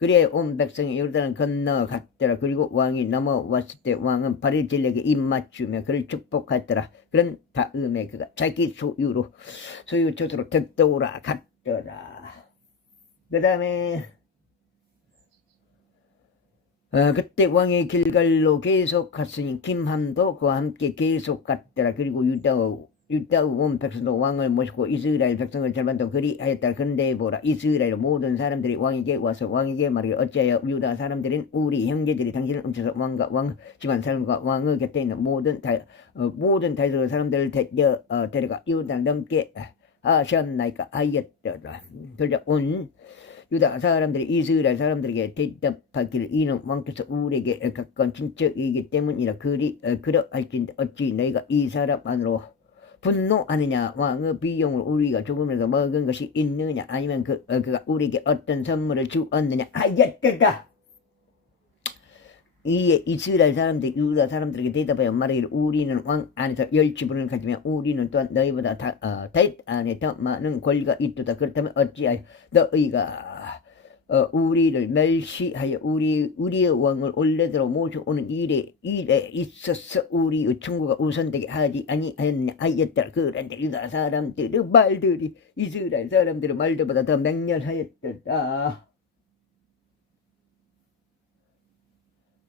그래 온 백성이 요르단을 건너갔더라. 그리고 왕이 넘어왔을 때 왕은 바르질레에게 입맞추며 그를 축복하였더라. 그런 다음에 그가 자기 소유 처소로 되돌아갔더라. 그 다음에 그때 왕이 길갈로 계속 갔으니 김함도 그와 함께 계속 갔더라. 그리고 유다 온 백성도 왕을 모시고 이스라엘 백성을 절반도 그리하였다. 그런데 보라, 이스라엘 모든 사람들이 왕에게 와서 왕에게 말하기를 어찌하여 유다 사람들인 우리 형제들이 당신을 훔쳐서 왕과 왕 집안 사람과 왕의 곁에 있는 모든 다윗의 사람들을 데려가 유다를 넘게 하셨나이까 하였더라. 그러자 온 유다 사람들이 이스라엘 사람들에게 대답하기를 이는 왕께서 우리에게 가까운 친척이기 때문이라. 그러할진데 어찌 너희가 이 사람 안으로 분노하느냐? 왕의 비용을 우리가 조금이라도 먹은 것이 있느냐? 아니면 그가 우리에게 어떤 선물을 주었느냐? 하였다. 이에 이스라엘 사람들, 유다 사람들에게 대답하여 말하기를 우리는 왕 안에서 10지분을 가지며 우리는 또한 너희보다 다윗 안에 더 많은 권리가 있도다. 그렇다면 어찌하여 너희가 우리를 멸시하여 우리의 왕을 원래대로 모셔오는 일에 있어서 우리의 충고가 우선되게 하지 아니하였느냐 하였더라. 그런데 유다 사람들의 말들이 이스라엘 사람들의 말들보다 더 맹렬하였다.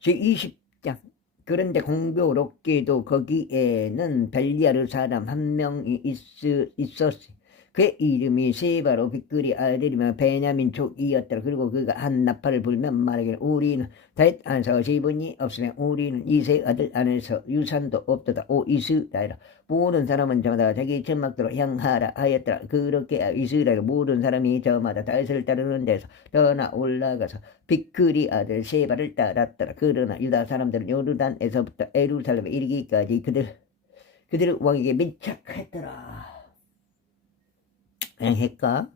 제20장. 그런데 공교롭게도 거기에는 벨리아르 사람 한 명이 있었으니 그의 이름이 세바로 빅그리 아들이며 베냐민 족이었더라. 그리고 그가 한 나팔을 불면 말하기를 우리는 다윗 안에서 지분이 없으며 우리는 이세 아들 안에서 유산도 없도다. 오 이스라엘아, 모든 사람은 저마다 자기 천막대로 향하라 하였더라. 그렇게 이스라엘 모든 사람이 저마다 다윗을 따르는 데서 떠나 올라가서 빅그리 아들 세바를 따랐더라. 그러나 유다 사람들은 요르단에서부터 예루살렘에 이르기까지 그들의 왕에게 밀착했더라. 행했까?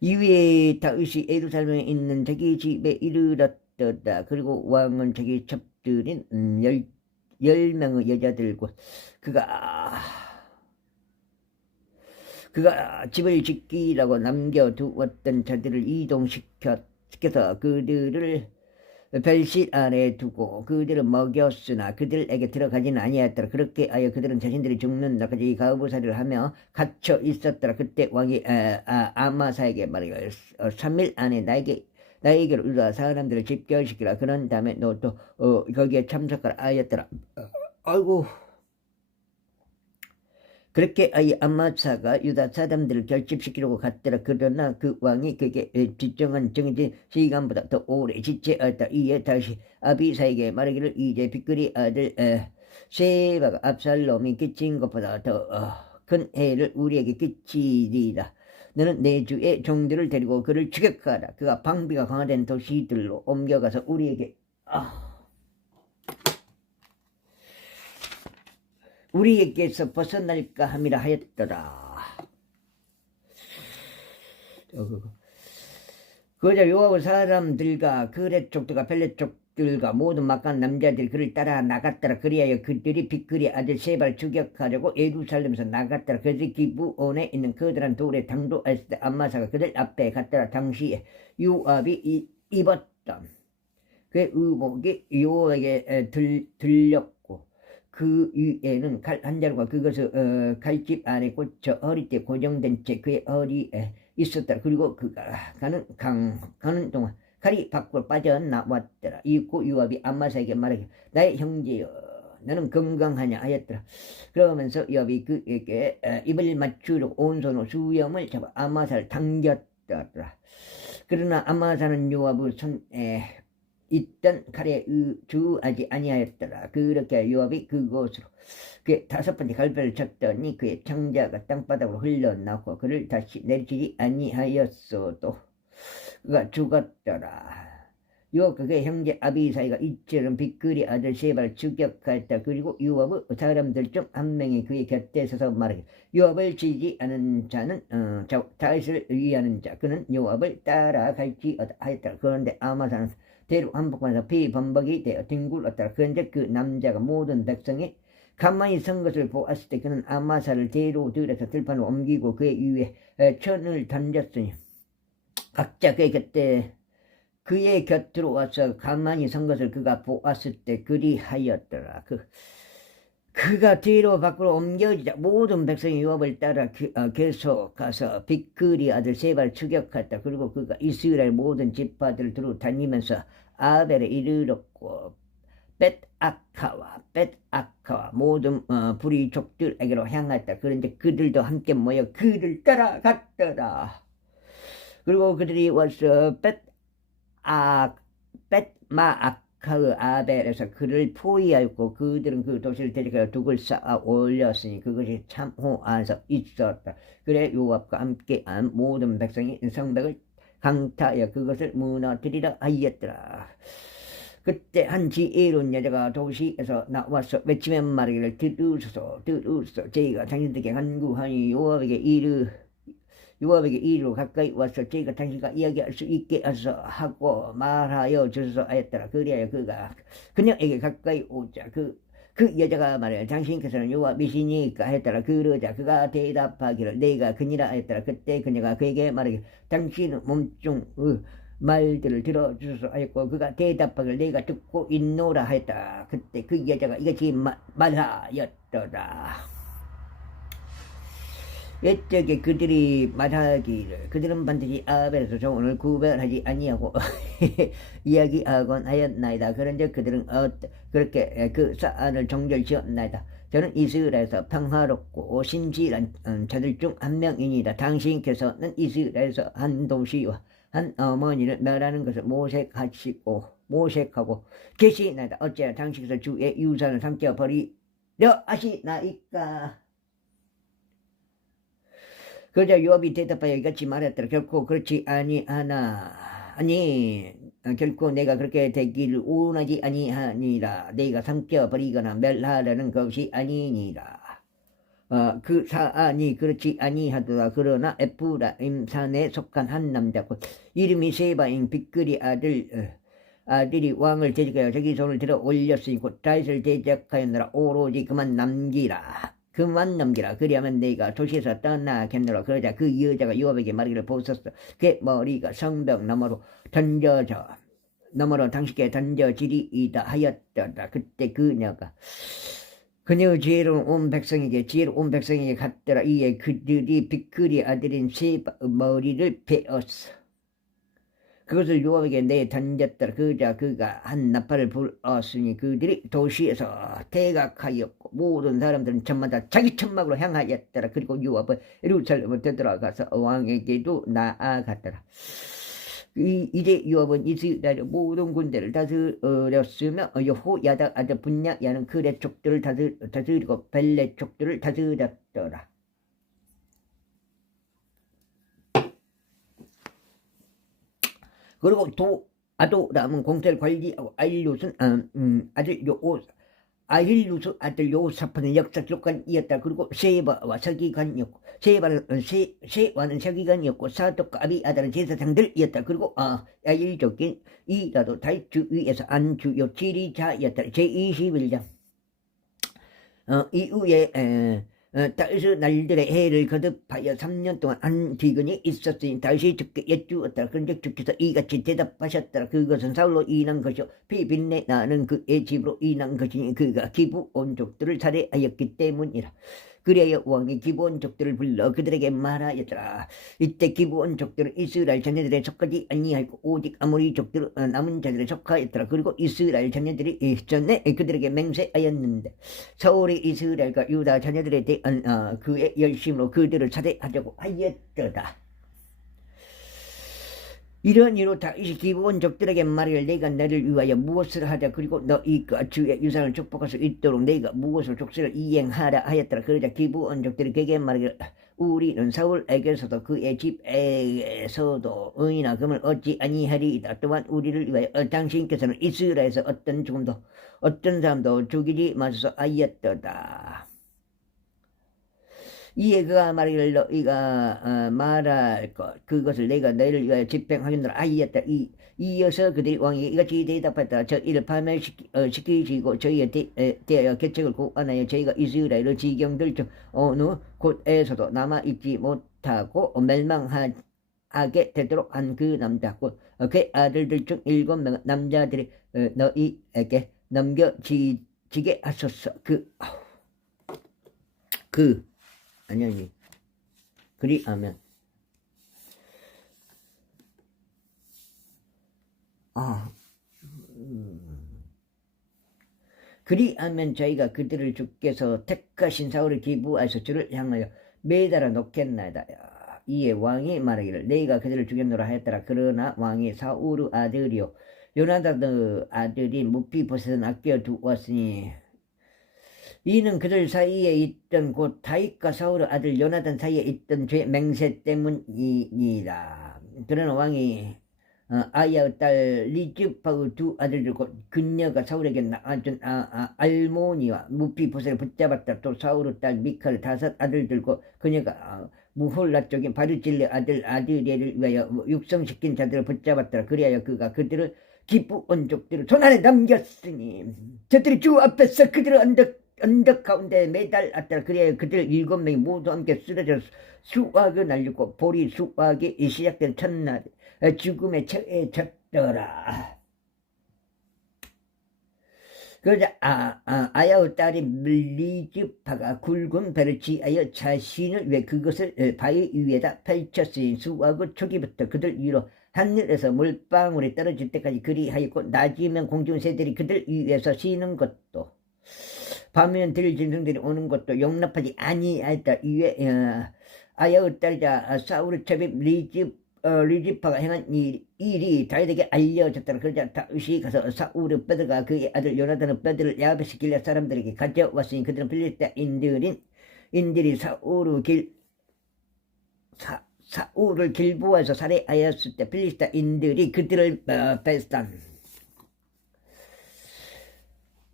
이후에 다윗이 예루살렘에 있는 자기 집에 이르렀다. 그리고 왕은 자기 첩들인 10명의 여자들과 그가 집을 지키라고 남겨두었던 자들을 이동시켜서 그들을 벨싯 안에 두고 그들을 먹였으나 그들에게 들어가지는 아니하였더라. 그렇게 하여 그들은 자신들이 죽는 날까지 가부살이를 하며 갇혀 있었더라. 그때 왕이 아마사에게 말하기를 3일 안에 나에게로 유다 사람들을 집결시키라. 그런 다음에 너도 거기에 참석하라 하였더라. 아이고. 그렇게 아마사가 유다 사람들을 결집시키려고 갔더라. 그러나 그 왕이 그에게 지정한 정해진 시간보다 더 오래 지체하였다. 이에 다시 아비사에게 말하기를 이제 빅그리 아들 세바가 압살롬이 끼친 것보다 더 큰 해를 우리에게 끼치리라. 너는 내 주의 종들을 데리고 그를 추격하라. 그가 방비가 강화된 도시들로 옮겨가서 우리에게서 벗어날까 함이라 하였더라. 그러자 요압의 사람들과 그렛 족들과 벨렛 족들과 모든 막간 남자들이 그를 따라 나갔더라. 그리하여 그들이 빅그리 아들 세바를 추격하려고 예루살렘에서 나갔더라. 그들이 기브온에 있는 커다란 돌에 당도했을 때 암마사가 그들 앞에 갔더라. 당시에 요압이 입었던 그 의복이 요압에게 들렸고 그 위에는 칼 한 자루가 그것을 칼집 안에 꽂혀 허리띠에 고정된 채 그의 허리에 있었더라. 그리고 그가 가는 동안 칼이 밖으로 빠져나왔더라. 이윽고 요압이 아마사에게 말하기를 나의 형제여 너는 건강하냐 하였더라. 그러면서 요압이 그에게 입을 맞추려고 오른손으로 수염을 잡아 아마사를 당겼더라. 그러나 아마사는 요압의 손에 있던 칼에 주하지 아니하였더라. 그렇게 요압이 그곳으로 그의 5번째 갈배를 쳤더니 그의 창자가 땅바닥으로 흘러나오고 그를 다시 내리치지 아니하였어도 그가 죽었더라. 그의 형제 아비사이가 이처럼 빅그리 아들 세바를 추격하였다. 그리고 요압의 사람들 중 한 명이 그의 곁에 서서 말하기를 요압을 지지하는 자는 다윗을 위하는 자 그는 요압을 따라갈지어다 하였더라. 그런데 아마사는 대로 한복판에서 피범벅이 되어 뒹굴었더라. 그런데 그 남자가 모든 백성이 가만히 선 것을 보았을 때 그는 아마사를 대로 들여서 들판으로 옮기고 그의 위에 천을 던졌으니 각자 그의 곁으로 와서 가만히 선 것을 그가 보았을 때 그리하였더라. 그가 뒤로 밖으로 옮겨지자 모든 백성이 요압을 따라 계속 가서 빅그리 아들 세바를 추격했다. 그리고 그가 이스라엘 모든 지파들을 두루 다니면서 아벨에 이르렀고 벳아카와 모든 부리족들에게로 향했다. 그런데 그들도 함께 모여 그를 따라갔더라. 그리고 그들이 와서 벳마아카의 아벨에서 그를 포위하였고 그들은 그 도시를 데려가 둑을 쌓아 올렸으니 그것이 참호 안에서 있었다. 그래 요압과 함께한 모든 백성이 성벽을 강타하여 그것을 무너뜨리라 하였더라. 그때 한 지혜로운 여자가 도시에서 나와서 외치면 말하기를 들으소서 저희가 당신들에게 간구하니 요압에게 이르러 가까이 와서 저희가 당신과 이야기할 수 있게 하소서 하고 말하여 주소서 하였더라. 그리하여 그가 그녀에게 가까이 오자 그 여자가 말하여 당신께서는 요압이시니까 했더라. 그러자 그가 대답하기를 내가 그니라 했더라. 그때 그녀가 그에게 말하기를 당신은 몸중 말들을 들어주소서 하였고 그가 대답하기를 내가 듣고 있노라 했다. 그때 그 여자가 이같이 말하였더라. 옛적에 그들이 말하기를 그들은 반드시 아벨에서 종을 구별하지 아니하고 이야기하곤 하였나이다. 그런즉 그들은 그렇게 그 사안을 정결지었나이다. 저는 이스라엘에서 평화롭고 신실한 자들 중 한 명이니다. 당신께서는 이스라엘에서 한 도시와 한 어머니를 멸하는 것을 모색하고 계시나이다. 어찌하여 당신께서 주의 유산을 삼켜버리려 하시나이까. 그러자 요압이 대답하여 이같이 말했더라. 결코 그렇지 아니하나 아니 결코 내가 그렇게 되기를 원하지 아니하니라. 내가 삼켜버리거나 멸하려는 것이 아니니라. 그 사안이 그렇지 아니하더라. 그러나 에프라임 산에 속한 한 남자고 이름이 세바인 빅그리 아들이 왕을 대적하여 자기 손을 들어 올렸으니 곧 다윗을 대적하였느라. 오로지 그만 남기라. 그리하면 내가 도시에서 떠나겠노라. 그러자 그 여자가 요압에게 말하기를 보소서. 그의 머리가 성벽 너머로 당신께 던져지리이다 하였더라. 그때 그녀 지혜로운 온 백성에게 갔더라. 이에 그들이 빅그리 아들인 세바의 머리를 베었어. 그것을 요압에게 내던졌더라. 그러자 그가 한 나팔을 불었으니 그들이 도시에서 대각하였고 모든 사람들은 전마다 자기 천막으로 향하였더라. 그리고 요압은 예루살렘으로 되돌아가서 왕에게도 나아갔더라. 이제 요압은 이스라엘의 모든 군대를 다스렸으며 여호야다 아들 분야야는 그의 족들을 다스리고 벨렛 족들을 다스렸더라. 그리고 아도람은 공태를 관리하고 아힐루스 아들 요사파는 역사 기록관이었다. 그리고 세바와 서기관이었고 세와는 서기관이었고 사독과 아비아달은 제사장들이었다. 그리고 야일족인 이라도 다윗 주위에서 안주요 지리자였다. 제21장 이후에 다윗의 날들의 해를 거듭하여 3년 동안 한 기근이 있었으니 다윗이 주께 여쭈었더라. 그런즉 주께서 이같이 대답하셨더라. 그것은 사울로 인한 것이요 비빈내 나는 그의 집으로 인한 것이니 그가 기브온족들을 살해하였기 때문이라. 그래야 왕이 기브온족들을 불러 그들에게 말하였더라. 이때 기브온족들은 이스라엘 자녀들에 속하지 아니하였고 오직 아모리 족들은 남은 자들에 속하였더라. 그리고 이스라엘 자녀들이 전에 그들에게 맹세하였는데 사울이 이스라엘과 유다 자녀들에 대한 그의 열심으로 그들을 살해하려고 하였더라. 이런 이로 다윗이 기브온족들에게 말하기를 내가 너를 위하여 무엇을 하자. 그리고 너희가 주의 유산을 축복할 수 있도록 내가 무엇을 족쇄를 이행하라 하였더라. 그러자 기브온족들이 그에게 말하기를 우리는 사울에게서도 그의 집에서도 은이나 금을 얻지 아니하리이다. 또한 우리를 위하여 당신께서는 이스라엘에서 어떤 사람도 죽이지 마소서 하였도다. 이에 그가 말하기를 너희가 말할 것 그것을 내가 너희를 위하여 집행하겠노라 하였다. 이어서 그들이 왕에게 이같이 대답했다. 저희를 파멸시키시고 저희에 대하여 계책을 고안하여 저희가 이스라엘의 지경들 중 어느 곳에서도 남아있지 못하고 멸망하게 되도록 한 그 남자 곧 그 아들들 중 7명 남자들이 너희에게 넘겨지게 하소서. 아니 그리하면 그리하면 저희가 그들을 주께서 택하신 사울의 기부하여서 주를 향하여 매달아 놓겠나이다. 이에 왕이 말하기를 내가 그들을 죽였노라 하였더라. 그러나 왕이 사울의 아들이요 요나단의 아들인 무피보셋은 아껴두었으니 이는 그들 사이에 있던 곧 다윗과 사울의 아들 요나단 사이에 있던 죄 맹세 때문이니라. 그러나 왕이 아야의 딸 리즈파의 두 아들들 곧 그녀가 사울에게 낳아준 알모니와 무피보셋을 붙잡았다. 또 사울의 딸 미카를 5 아들들고 그녀가 무홀라 쪽인 바르질레 아들에를 위하여 육성시킨 자들을 붙잡았더라. 그리하여 그가 그들을 기쁘 온족들을 손안에 남겼으니 저들이 주 앞에서 그들을 언덕 가운데 매달았더라. 그리하여 그들 7명이 모두 함께 쓰러져 수확을 날리고 보리 수확이 시작된 첫날 죽음에 처해졌더라. 그러자 아야의 딸이 리즈파가 굵은 배를 지하여 자신을 위해 그것을 바위 위에다 펼쳤으니 수확의 초기부터 그들 위로 하늘에서 물방울이 떨어질 때까지 그리하였고 낮이면 공중 새들이 그들 위에서 쉬는 것도 밤이면 들릴 짐승들이 오는 것도 용납하지 아니하였다. 이에 아야의 딸이자 사울의 첩입 리즈파가 행한 일이 다윗에게 알려졌더라. 그러자 다윗이 가서 사울의 뼈들과 그의 아들 요나단의 뼈들을 야베스 길앗 사람들에게 가져왔으니 그들은 필리스타인들이 사울을 길보아에서 살해하였을 때 필리스타인들이 그들을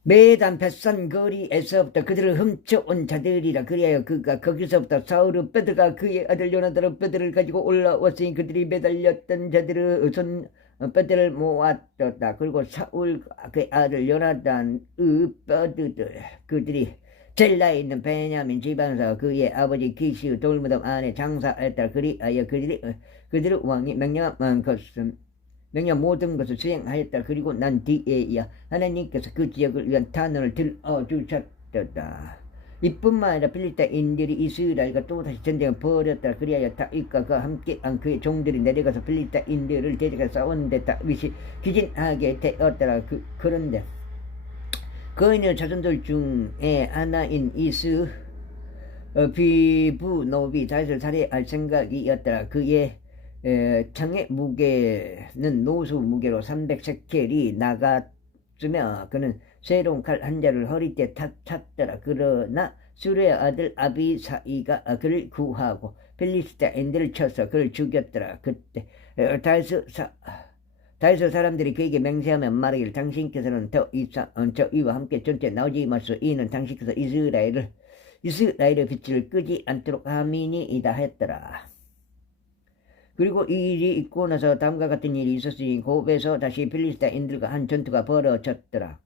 매단 뱃산 거리에서부터 그들을 훔쳐온 자들이라. 그리하여 그가 거기서부터 사울의 뼈들과 그의 아들 요나단의 뼈들을 가지고 올라왔으니 그들이 매달렸던 자들의 뼈들을 모았다. 그리고 사울과 그의 아들 요나단의 뼈들 그들이 젤라에 있는 베냐민 지방에서 그의 아버지 기시의 돌무덤 안에 장사하였다. 그리하여 그들의 왕이 명령한 모든 것을 수행하였다. 그리고 난 뒤에야 하나님께서 그 지역을 위한 탄원을 들어주셨다. 이뿐만 아니라 필리스타인들이 이스라엘과 또다시 전쟁을 벌였다. 그리하여 다윗과 그와 함께한 그의 종들이 내려가서 필리스타인들을 대적해 싸웠는데 다윗이 기진하게 되었더라. 그런데 그의 자손들 중에 하나인 이스 비브노비 다윗을 살해할 생각이었더라. 그의 창의 무게는 노수 무게로 300세켈이 나갔으며 그는 새로운 칼 한 자를 허리띠에 찼더라. 그러나 수레의 아들 아비사이가 그를 구하고 필리스타인들을 쳐서 그를 죽였더라. 그때 다윗의 사람들이 그에게 맹세하며 말하기를 당신께서는 더 이상 저희와 함께 전투에 나오지 마소. 이는 당신께서 이스라엘의 빛을 끄지 않도록 함이니이다 했더라. 그리고 이 일이 있고 나서 다음과 같은 일이 있었으니 곱에서 다시 필리스타인들과 한 전투가 벌어졌더라.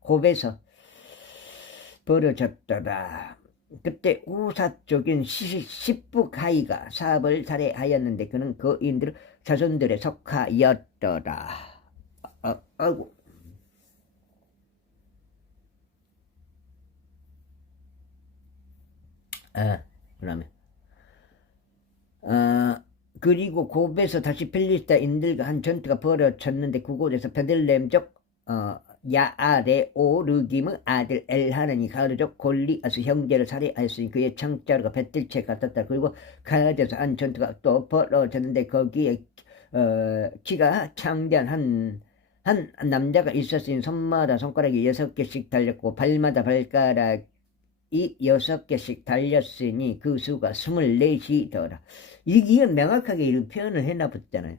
그때 우사 쪽인 십부가이가 사업을 살해하였는데 그는 그인들 자손들에 속하였더라. 아이고. 그러면 그리고 곱에서 다시 필리스타인들과 한 전투가 벌어졌는데 그곳에서 베들레헴족 야아레오르김의 아들 엘하난이 가르족 골리앗의 형제를 살해하였으니 그의 창자루가 뱃들채 같았다. 그리고 가야에서 한 전투가 또 벌어졌는데 거기에 키가 창대한 한 남자가 있었으니 손마다 손가락이 6개씩 달렸고 발마다 발가락이 6개씩 달렸으니 그 수가 24이더라. 이건 명확하게 이렇게 표현을 해놔봤잖아요.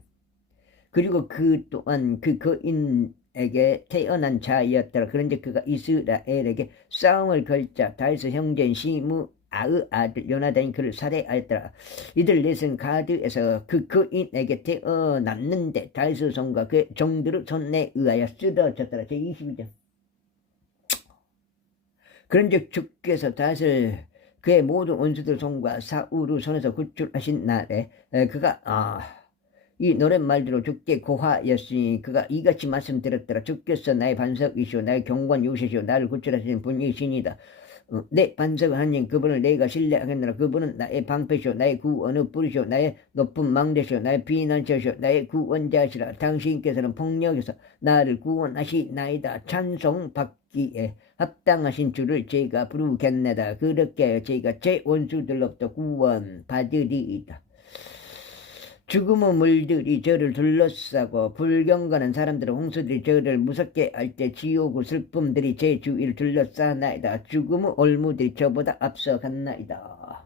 그리고 그 또한 그 거인에게 태어난 자였더라. 그런데 그가 이스라엘에게 싸움을 걸자 다윗의 형제인 시므아의 아들 요나단이 그를 살해하였더라. 이들 넷은 가드에서 그 거인에게 태어났는데 다윗의 손과 그의 종들의 손에 의하여 쓰러졌더라. 제22절. 그런즉 주께서 다윗을 그의 모든 원수들 손과 사울의 손에서 구출하신 날에 그가 이 노랫말대로 주께 고하였으니 그가 이같이 말씀드렸더라. 주께서 나의 반석이시오 나의 경관 요새시오 나를 구출하시는 분이시니다. 내 반석은 하나님 그분을 내가 신뢰하겠노라. 그분은 나의 방패시오 나의 구원의 뿌리시오 나의 높은 망대시오 나의 피난처시오 나의 구원자시라. 당신께서는 폭력에서 나를 구원하시나이다. 찬송받기에 합당하신 주를 제가 부르겠나이다. 그렇게 하여 제가 제 원수들로부터 구원받으리이다. 죽음의 물들이 저를 둘러싸고 불경건한 사람들의 홍수들이 저를 무섭게 할 때 지옥의 슬픔들이 제 주위를 둘러싸나이다. 죽음의 올무들이 저보다 앞서갔나이다.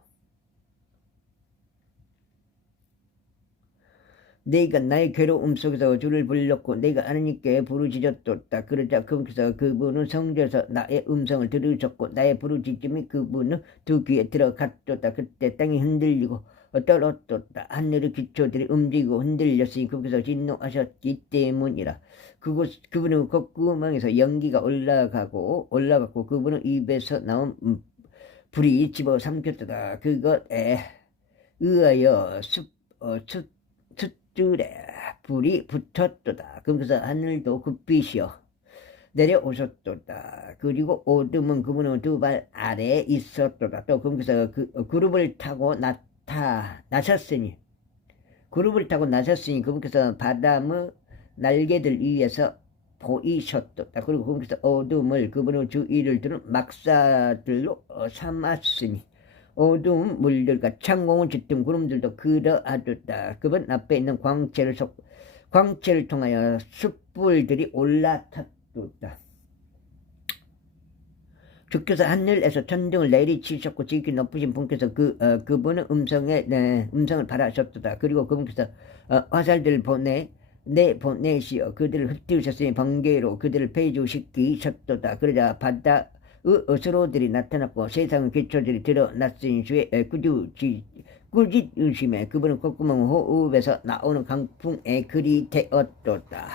내가 나의 괴로움 속에서 주를 불렀고 내가 하나님께 부르짖었다. 그러자 그분께서 그분은 성전에서 나의 음성을 들으셨고 나의 부르짖음이 그분은 두 귀에 들어갔다. 그때 땅이 흔들리고 떨어졌다. 하늘의 기초들이 움직이고 흔들렸으니 그분께서 진노하셨기 때문이라. 그분은 콧구멍에서 연기가 올라갔고 그분은 입에서 나온 불이 집어삼켰다. 그것에 의하여 숫줄에 불이 붙었도다. 그러면서 하늘도 급빛이여 내려오셨도다. 그리고 어둠은 그분은 두 발 아래에 있었도다. 또 그러면서 그룹을 타고 나셨으니 그분께서 바람의 날개들 위에서 보이셨도다. 그리고 그분께서 어둠을 그분의 주위를 두는 막사들로 삼았으니 어두운 물들과 창공을 짙은 구름들도 그러하도다. 그분 앞에 있는 광채를 통하여 숯불들이 올라탔도다. 주께서 하늘에서 천둥을 내리치셨고 지극히 높으신 분께서 그분의 음성을 바라셨도다. 그리고 그분께서 화살들을 보내시어 그들을 흩뜨리셨으니 번개로 그들을 폐주시키셨도다. 그러자 바다의 어스로들이 나타났고 세상의 기초들이 드러났으니 주의 꾸짖으심에 그분은 콧구멍 호흡에서 나오는 강풍의 글이 되었도다.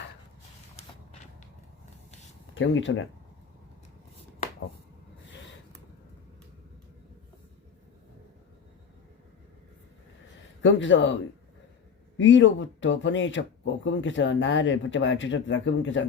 경기 소련. 그분께서 위로부터 보내셨고 그분께서 나를 붙잡아 주셨다. 그분께서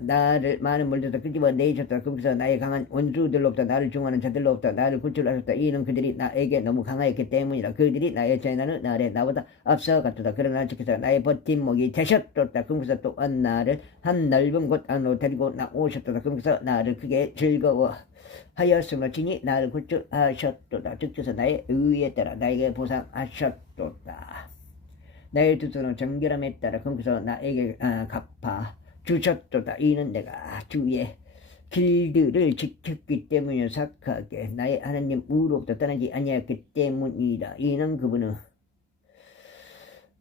나를 많은 물들에서 끄집어 내셨다. 그분께서 나의 강한 원수들로부터 나를 중하는 자들로부터 나를 구출하셨다. 이는 그들이 나에게 너무 강하였기 때문이라. 그들이 나의 재난은 나보다 앞서갔도다. 그러나 주께서 나의 버팀목이 되셨도다. 그분께서 또한 나를 한 넓은 곳 안으로 데리고 나오셨도다. 그분께서 나를 크게 즐거워하였으므로 친히 나를 구출하셨도다. 주께서 나의 의에 따라 나에게 보상하셨도다. 나의 두 손은 정결함에 따라 그분께서 나에게 갚아 주셨도다. 이는 내가 주의 길들을 지켰기 때문이요 착하게 나의 하나님 우로부터 떠나지 아니하였기 때문이다. 이는 그분은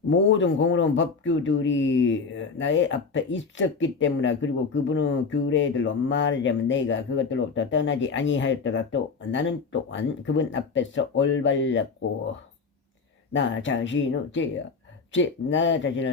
모든 공의로운 법규들이 나의 앞에 있었기 때문이다. 그리고 그분은 규례들로 말하자면 내가 그것들로부터 떠나지 아니하였도다. 또 나는 또한 그분 앞에서 올바랐고 나 자신을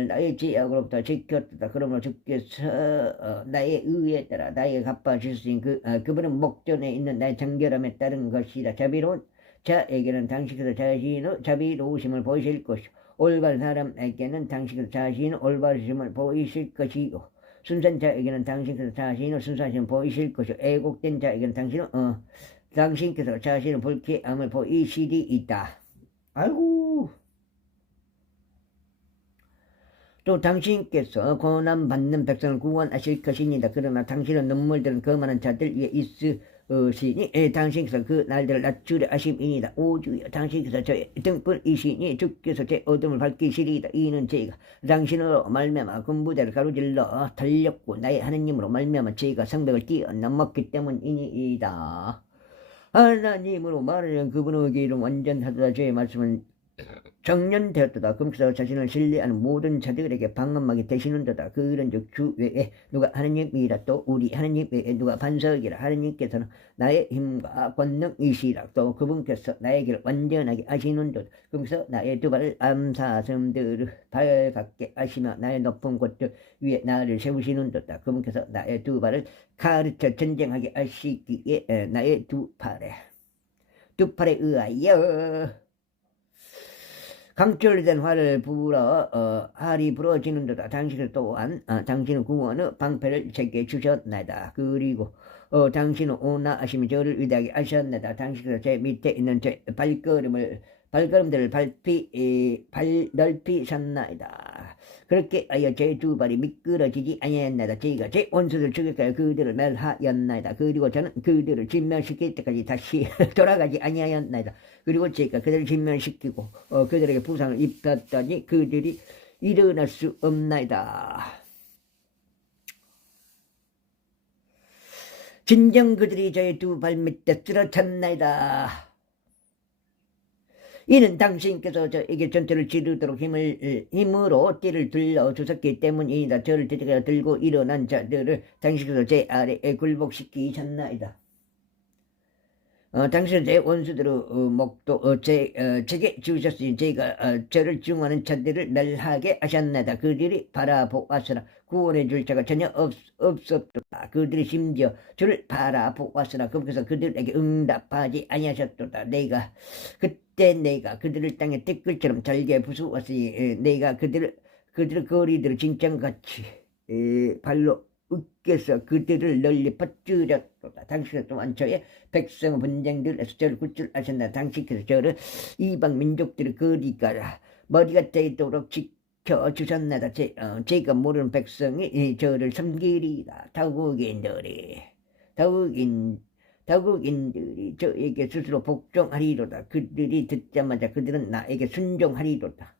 나의 죄악으로부터 지켰다. 그러므로 주께서 나의 의에 따라 나에게 갚아주신 그분은 목전에 있는 나의 정결함에 따른 것이다. 자비로운 자에게는 당신께서 자신의 자비로우심을 보이실 것이고 올바른 사람에게는 당신께서 자신의 올바르심을 보이실 것이고 순수한 자에게는 당신께서 자신의 순수하심을 보이실 것이고 애곡된 자에게는 당신께서 자신의 불쾌함을 보이시리이다. 아이고. 또 당신께서 고난받는 백성을 구원하실 것입니다. 그러나 당신의 눈물들은 거만한 자들 위에 있으시니 당신께서 그 날들을 낮추려 하심이니이다. 오주여 당신께서 저의 등불이시니 주께서 제 어둠을 밝히시리이다. 이는 제가 당신으로 말미암아 군부대를 가로질러 달렸고 나의 하나님으로 말미암아 제가 성벽을 뛰어넘었기 때문이니이다. 하나님으로 말하면 그분의 이름 완전하도다. 저의 말씀은 정년되었도다. 그러면서 자신을 신뢰하는 모든 자들에게 방언막이 되시는도다. 그런즉 주 외에 누가 하느님이라 또 우리 하느님 외에 누가 반석이라. 하느님께서는 나의 힘과 권능이시라. 또 그분께서 나의 길을 완전하게 하시는도다. 그러면서 나의 두 발을 암사슴들을 발갛게 하시며 나의 높은 곳들 위에 나를 세우시는도다. 그분께서 나의 두 발을 가르쳐 전쟁하게 하시기에 나의 두 팔에 의하여 강철된 활이 부러지는도다. 당신은 또한 당신의 구원의 방패를 제게 주셨나이다. 그리고 당신은 온화하시며 저를 위대하게 하셨나이다. 당신께서 제 밑에 있는 제 발걸음들을 넓히셨나이다. 그렇게 하여 제 두 발이 미끄러지지 아니하였나이다. 제가 제 원수들 죽였고 그들을 멸하였나이다. 그리고 저는 그들을 진멸시킬 때까지 다시 돌아가지 아니하였나이다. 그리고 제가 그들을 진멸시키고 그들에게 부상을 입혔더니 그들이 일어날 수 없나이다. 진정 그들이 저의 두 발 밑에 쓰러졌나이다. 이는 당신께서 저에게 전투를 치르도록 힘으로 띠를 둘러 주셨기 때문이다. 저를 대적하여 들고 일어난 자들을 당신께서 제 아래에 굴복시키셨나이다. 당신은 제 원수들의 목도 제게 지우셨으니 제가 저를 증오하는 자들을 멸하게 하셨나이다. 그들이 바라보았으나 구원해 줄 자가 전혀 없었도다. 그들이 심지어 저를 바라보았으나 그분께서 그들에게 응답하지 아니하셨도다. 그때 내가 그들을 땅에 댓글처럼 잘게 부수었으니 내가 그들의 거리들을 진창같이 발로 으깨서 그들을 널리 퍼뜨렸도다. 당신은 또한 저의 백성 분쟁들에서 저를 구출하셨나. 당신께서 저를 이방 민족들의 거리가 머리가 되도록 지켜주셨나다. 제가 모르는 백성이 저를 섬기리다. 다국인들이 저에게 스스로 복종하리로다. 그들이 듣자마자 그들은 나에게 순종하리로다.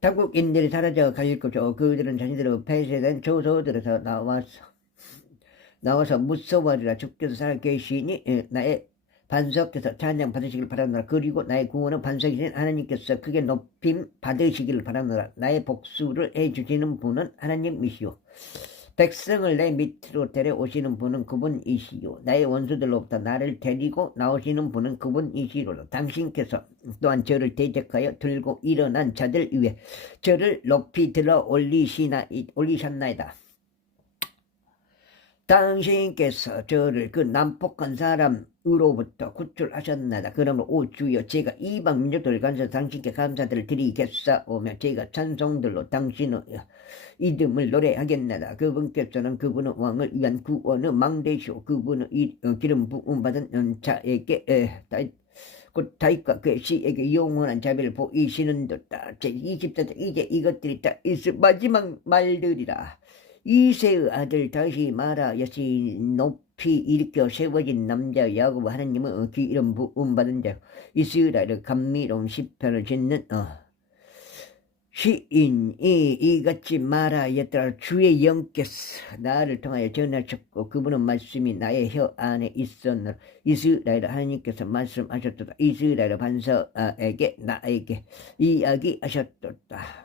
다국인들이 사라져 갈 것이요 그들은 자신들의 폐쇄된 조소들에서 나와서 무서워하리라. 주께서 살아계시니 나의 반석께서 찬양 받으시길 바라노라. 그리고 나의 구원은 반석이신 하나님께서 크게 높임 받으시길 바라노라. 나의 복수를 해주시는 분은 하나님이시오. 백성을 내 밑으로 데려오시는 분은 그분이시요. 나의 원수들로부터 나를 데리고 나오시는 분은 그분이시로다. 당신께서 또한 저를 대적하여 들고 일어난 자들 위에 저를 높이 들어 올리셨나이다. 당신께서 저를 그 난폭한 사람으로부터 구출하셨나이다. 그러므로 오 주여 제가 이방 민족들을 간서 당신께 감사들을 드리겠사오며 제가 찬송들로 당신의 이름을 노래하겠나이다. 그분께서는 그분의 왕을 위한 구원의 망대시오. 그분의 기름 부음 받은 자에게 곧 다윗과 그 시에게 영원한 자비를 보이시는 듯다. 제24절 이제 이것들이 다 있을 마지막 말들이라. 이새의 아들 다시 말하였으니 높이 일으켜 세워진 남자 야곱 하나님은 기름 부음 받은 자 이스라엘의 감미로운 시편을 짓는 시인이 이같이 말하였더라. 주의 영께서 나를 통하여 전하셨고 그분은 말씀이 나의 혀 안에 있었노라. 이스라엘 하나님께서 말씀하셨도다. 이스라엘 반석에게 나에게 이야기하셨도다.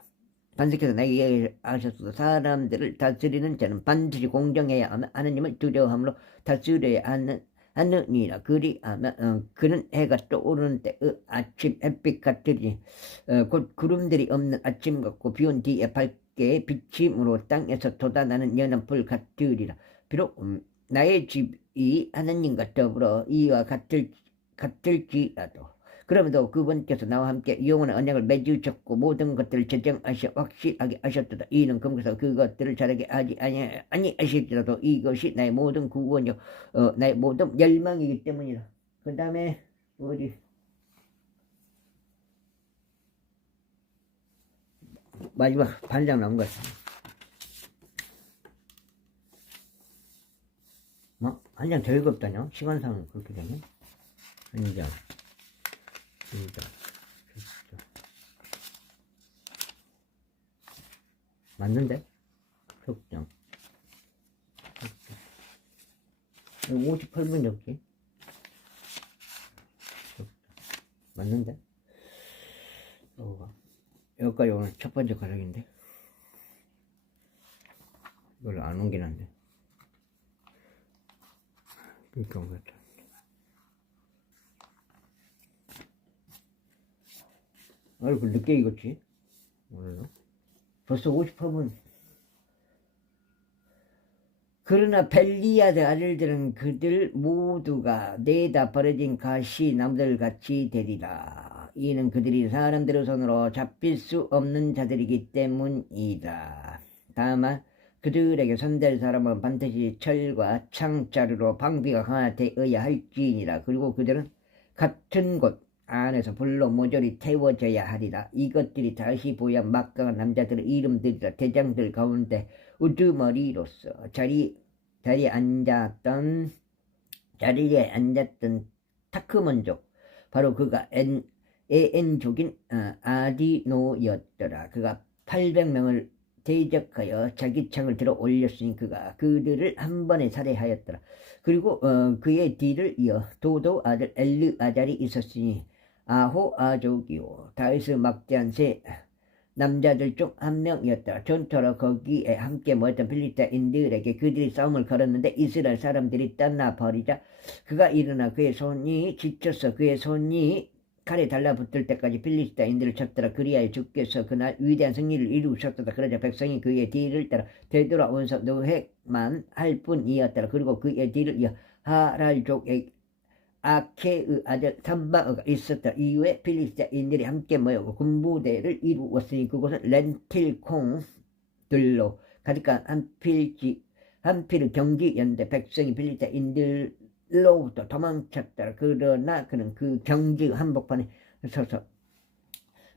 반석께서 나에게 하셨도다. 사람들을 다스리는 자는 반드시 공정해야 하며 하나님을 두려워함으로 다스려야 하느니라. 그리하면 그는 해가 떠오르는 때의 아침 햇빛 같으니 곧 구름들이 없는 아침 같고 비온 뒤에 밝게 비침으로 땅에서 돋아나는 연한 불 같으리라. 비록 나의 집이 하나님과 더불어 이와 같을지라도 그럼에도 그분께서 나와 함께 영원한 언약을 맺으셨고 모든 것들을 제정하셔 확실하게 하셨도다. 이는 그분께서 그것들을 잘하게 하지 아니하실지라도 이것이 나의 모든 구원이요 나의 모든 열망이기 때문이라. 그 다음에 어디 마지막 반장 나온 것 같아. 한 장 더 읽었다뇨? 시간상은 그렇게 되면 한 장. 맞는데? 속장 58분 적지? 맞는데? 여기까지 오늘 첫 번째 가락인데 이걸 안 옮기는데 그러니까 그렇다. 아이고 늦게 읽었지 오늘은 벌써 58분. 그러나 벨리아드 아들들은 그들 모두가 내다 버려진 가시 나무들같이 되리라. 이는 그들이 사람들의 손으로 잡힐 수 없는 자들이기 때문이다. 다만 그들에게 손댈 사람은 반드시 철과 창자루로 방비가 강화되어야 할지니라. 그리고 그들은 같은 곳 안에서 불로 모조리 태워져야 하리라. 이것들이 다시 보여 막강한 남자들의 이름들이라. 대장들 가운데 우두머리로서 자리에 앉았던 타크먼족 바로 그가 에엔족인 아디노였더라. 그가 800명을 대적하여 자기 창을 들어 올렸으니 그가 그들을 한 번에 살해하였더라. 그리고 그의 뒤를 이어 도도 아들 엘르아잘이 있었으니 아호아족이요 다윗을 막대한 세 남자들 중 한 명이었다. 전투하러 거기에 함께 모였던 필리스타인들에게 그들이 싸움을 걸었는데 이스라엘 사람들이 떠나버리자 그가 일어나 그의 손이 지쳐서 그의 손이 칼에 달라붙을 때까지 필리스타인들을 쳤더라. 그리하여 주께서 그날 위대한 승리를 이루셨더라. 그러자 백성이 그의 뒤를 따라 되돌아오면서 노획만 할 뿐이었더라. 그리고 그의 뒤를 이어 하랄족의 아케의 아들 삼바가 있었다. 이후에 필리스타인들이 함께 모여 군부대를 이루었으니 그곳은 렌틸콩들로 가득한 한 필의 경지였는데 백성이 필리스타인들로부터 도망쳤다. 그러나 그는 그 경지 한복판에 서서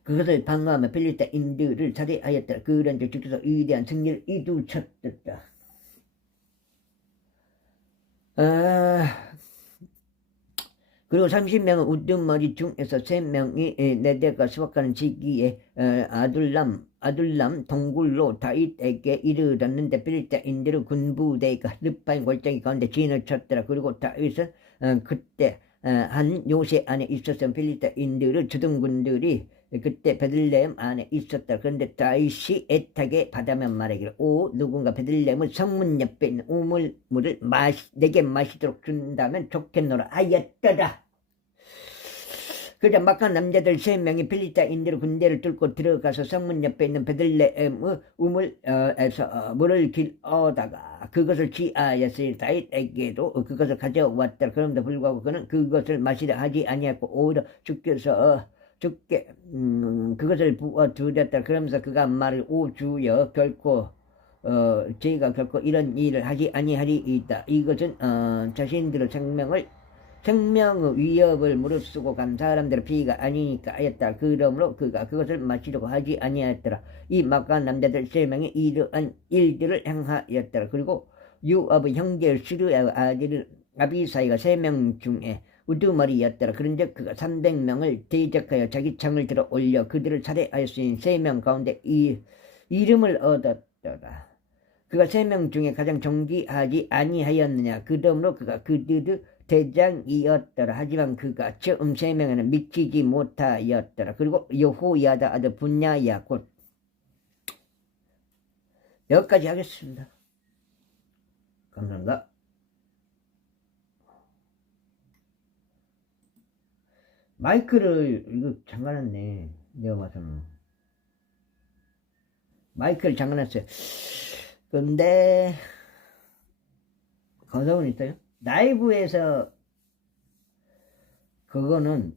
그것을 방어하며 필리스타인들을 살해하였다. 그런즉 주께서 위대한 승리를 이루셨다. 그리고 30명은 우두머리 중에서 3명이 네대가 수확하는 지기에 아둘람 동굴로 다윗에게 이르렀는데 필리스타인들의 군부대가 르파임 골짜기 가운데 진을 쳤더라. 그리고 다윗은 그때 한 요새 안에 있었던 필리스타인들의 주둔군들이 그때 베들레헴 안에 있었다. 그런데 다윗이 애타게 받아면 말하기를 누군가 베들레헴의 성문 옆에 있는 우물물을 내게 마시도록 준다면 좋겠노라 하였더라. 그러자 막한 남자들 3명이 필리스타인들의 군대를 뚫고 들어가서 성문 옆에 있는 베들레헴의 우물에서 물을 길어다가 그것을 취하였으니 다윗에게도 그것을 가져왔더라. 그럼에도 불구하고 그는 그것을 마시려 하지 아니했고 오히려 주께서 그것을 부어두렸다. 그러면서 그가 말을 주여 결코 저희가 결코 이런 일을 하지 아니하리이다. 이것은 자신들의 생명의 위협을 무릅쓰고 간 사람들의 피가 아니니까 하였다. 그러므로 그가 그것을 마시려고 하지 아니하였더라. 이 막강한 남자들 3명이 이러한 일들을 행하였더라. 그리고 유업의 형제 시르의 아들 아비사이가 3명 중에 우두머리였더라. 그런즉 그가 300명을 대적하여 자기 창을 들어 올려 그들을 살해하였으니 3명 가운데 이름을 얻었더라. 그가 3명 중에 가장 존귀하지 아니하였느냐. 그러므로 그가 그들의 대장이었더라. 하지만 그가 처음 3명에는 미치지 못하였더라. 그리고 여호야다 아들 분야야 곧 여기까지 하겠습니다. 감사합니다. 마이크를 이거 잠가놨네. 내가 봐서는 마이크를 잠가놨어요. 근데 거성은 있어요. 라이브에서 그거는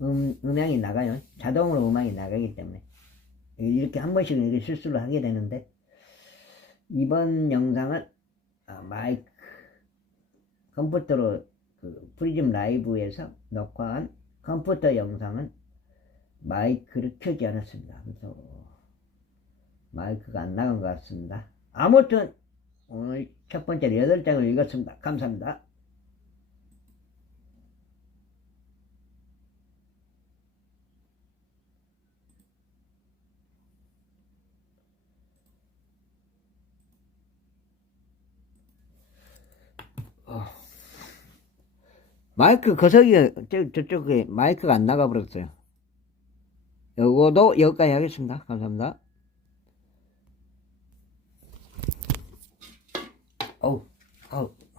음향이 나가요. 자동으로 음악이 나가기 때문에 이렇게 한 번씩은 이렇게 실수를 하게 되는데 이번 영상은 마이크 컴퓨터로 프리즘 라이브에서 녹화한 컴퓨터 영상은 마이크를 켜지 않았습니다. 그래서 마이크가 안 나간 것 같습니다. 아무튼 오늘 첫 번째 8장을 읽었습니다. 감사합니다. 마이크 거석이가 저쪽에 마이크가 안 나가 버렸어요. 요거도 여기까지 하겠습니다. 감사합니다. 어우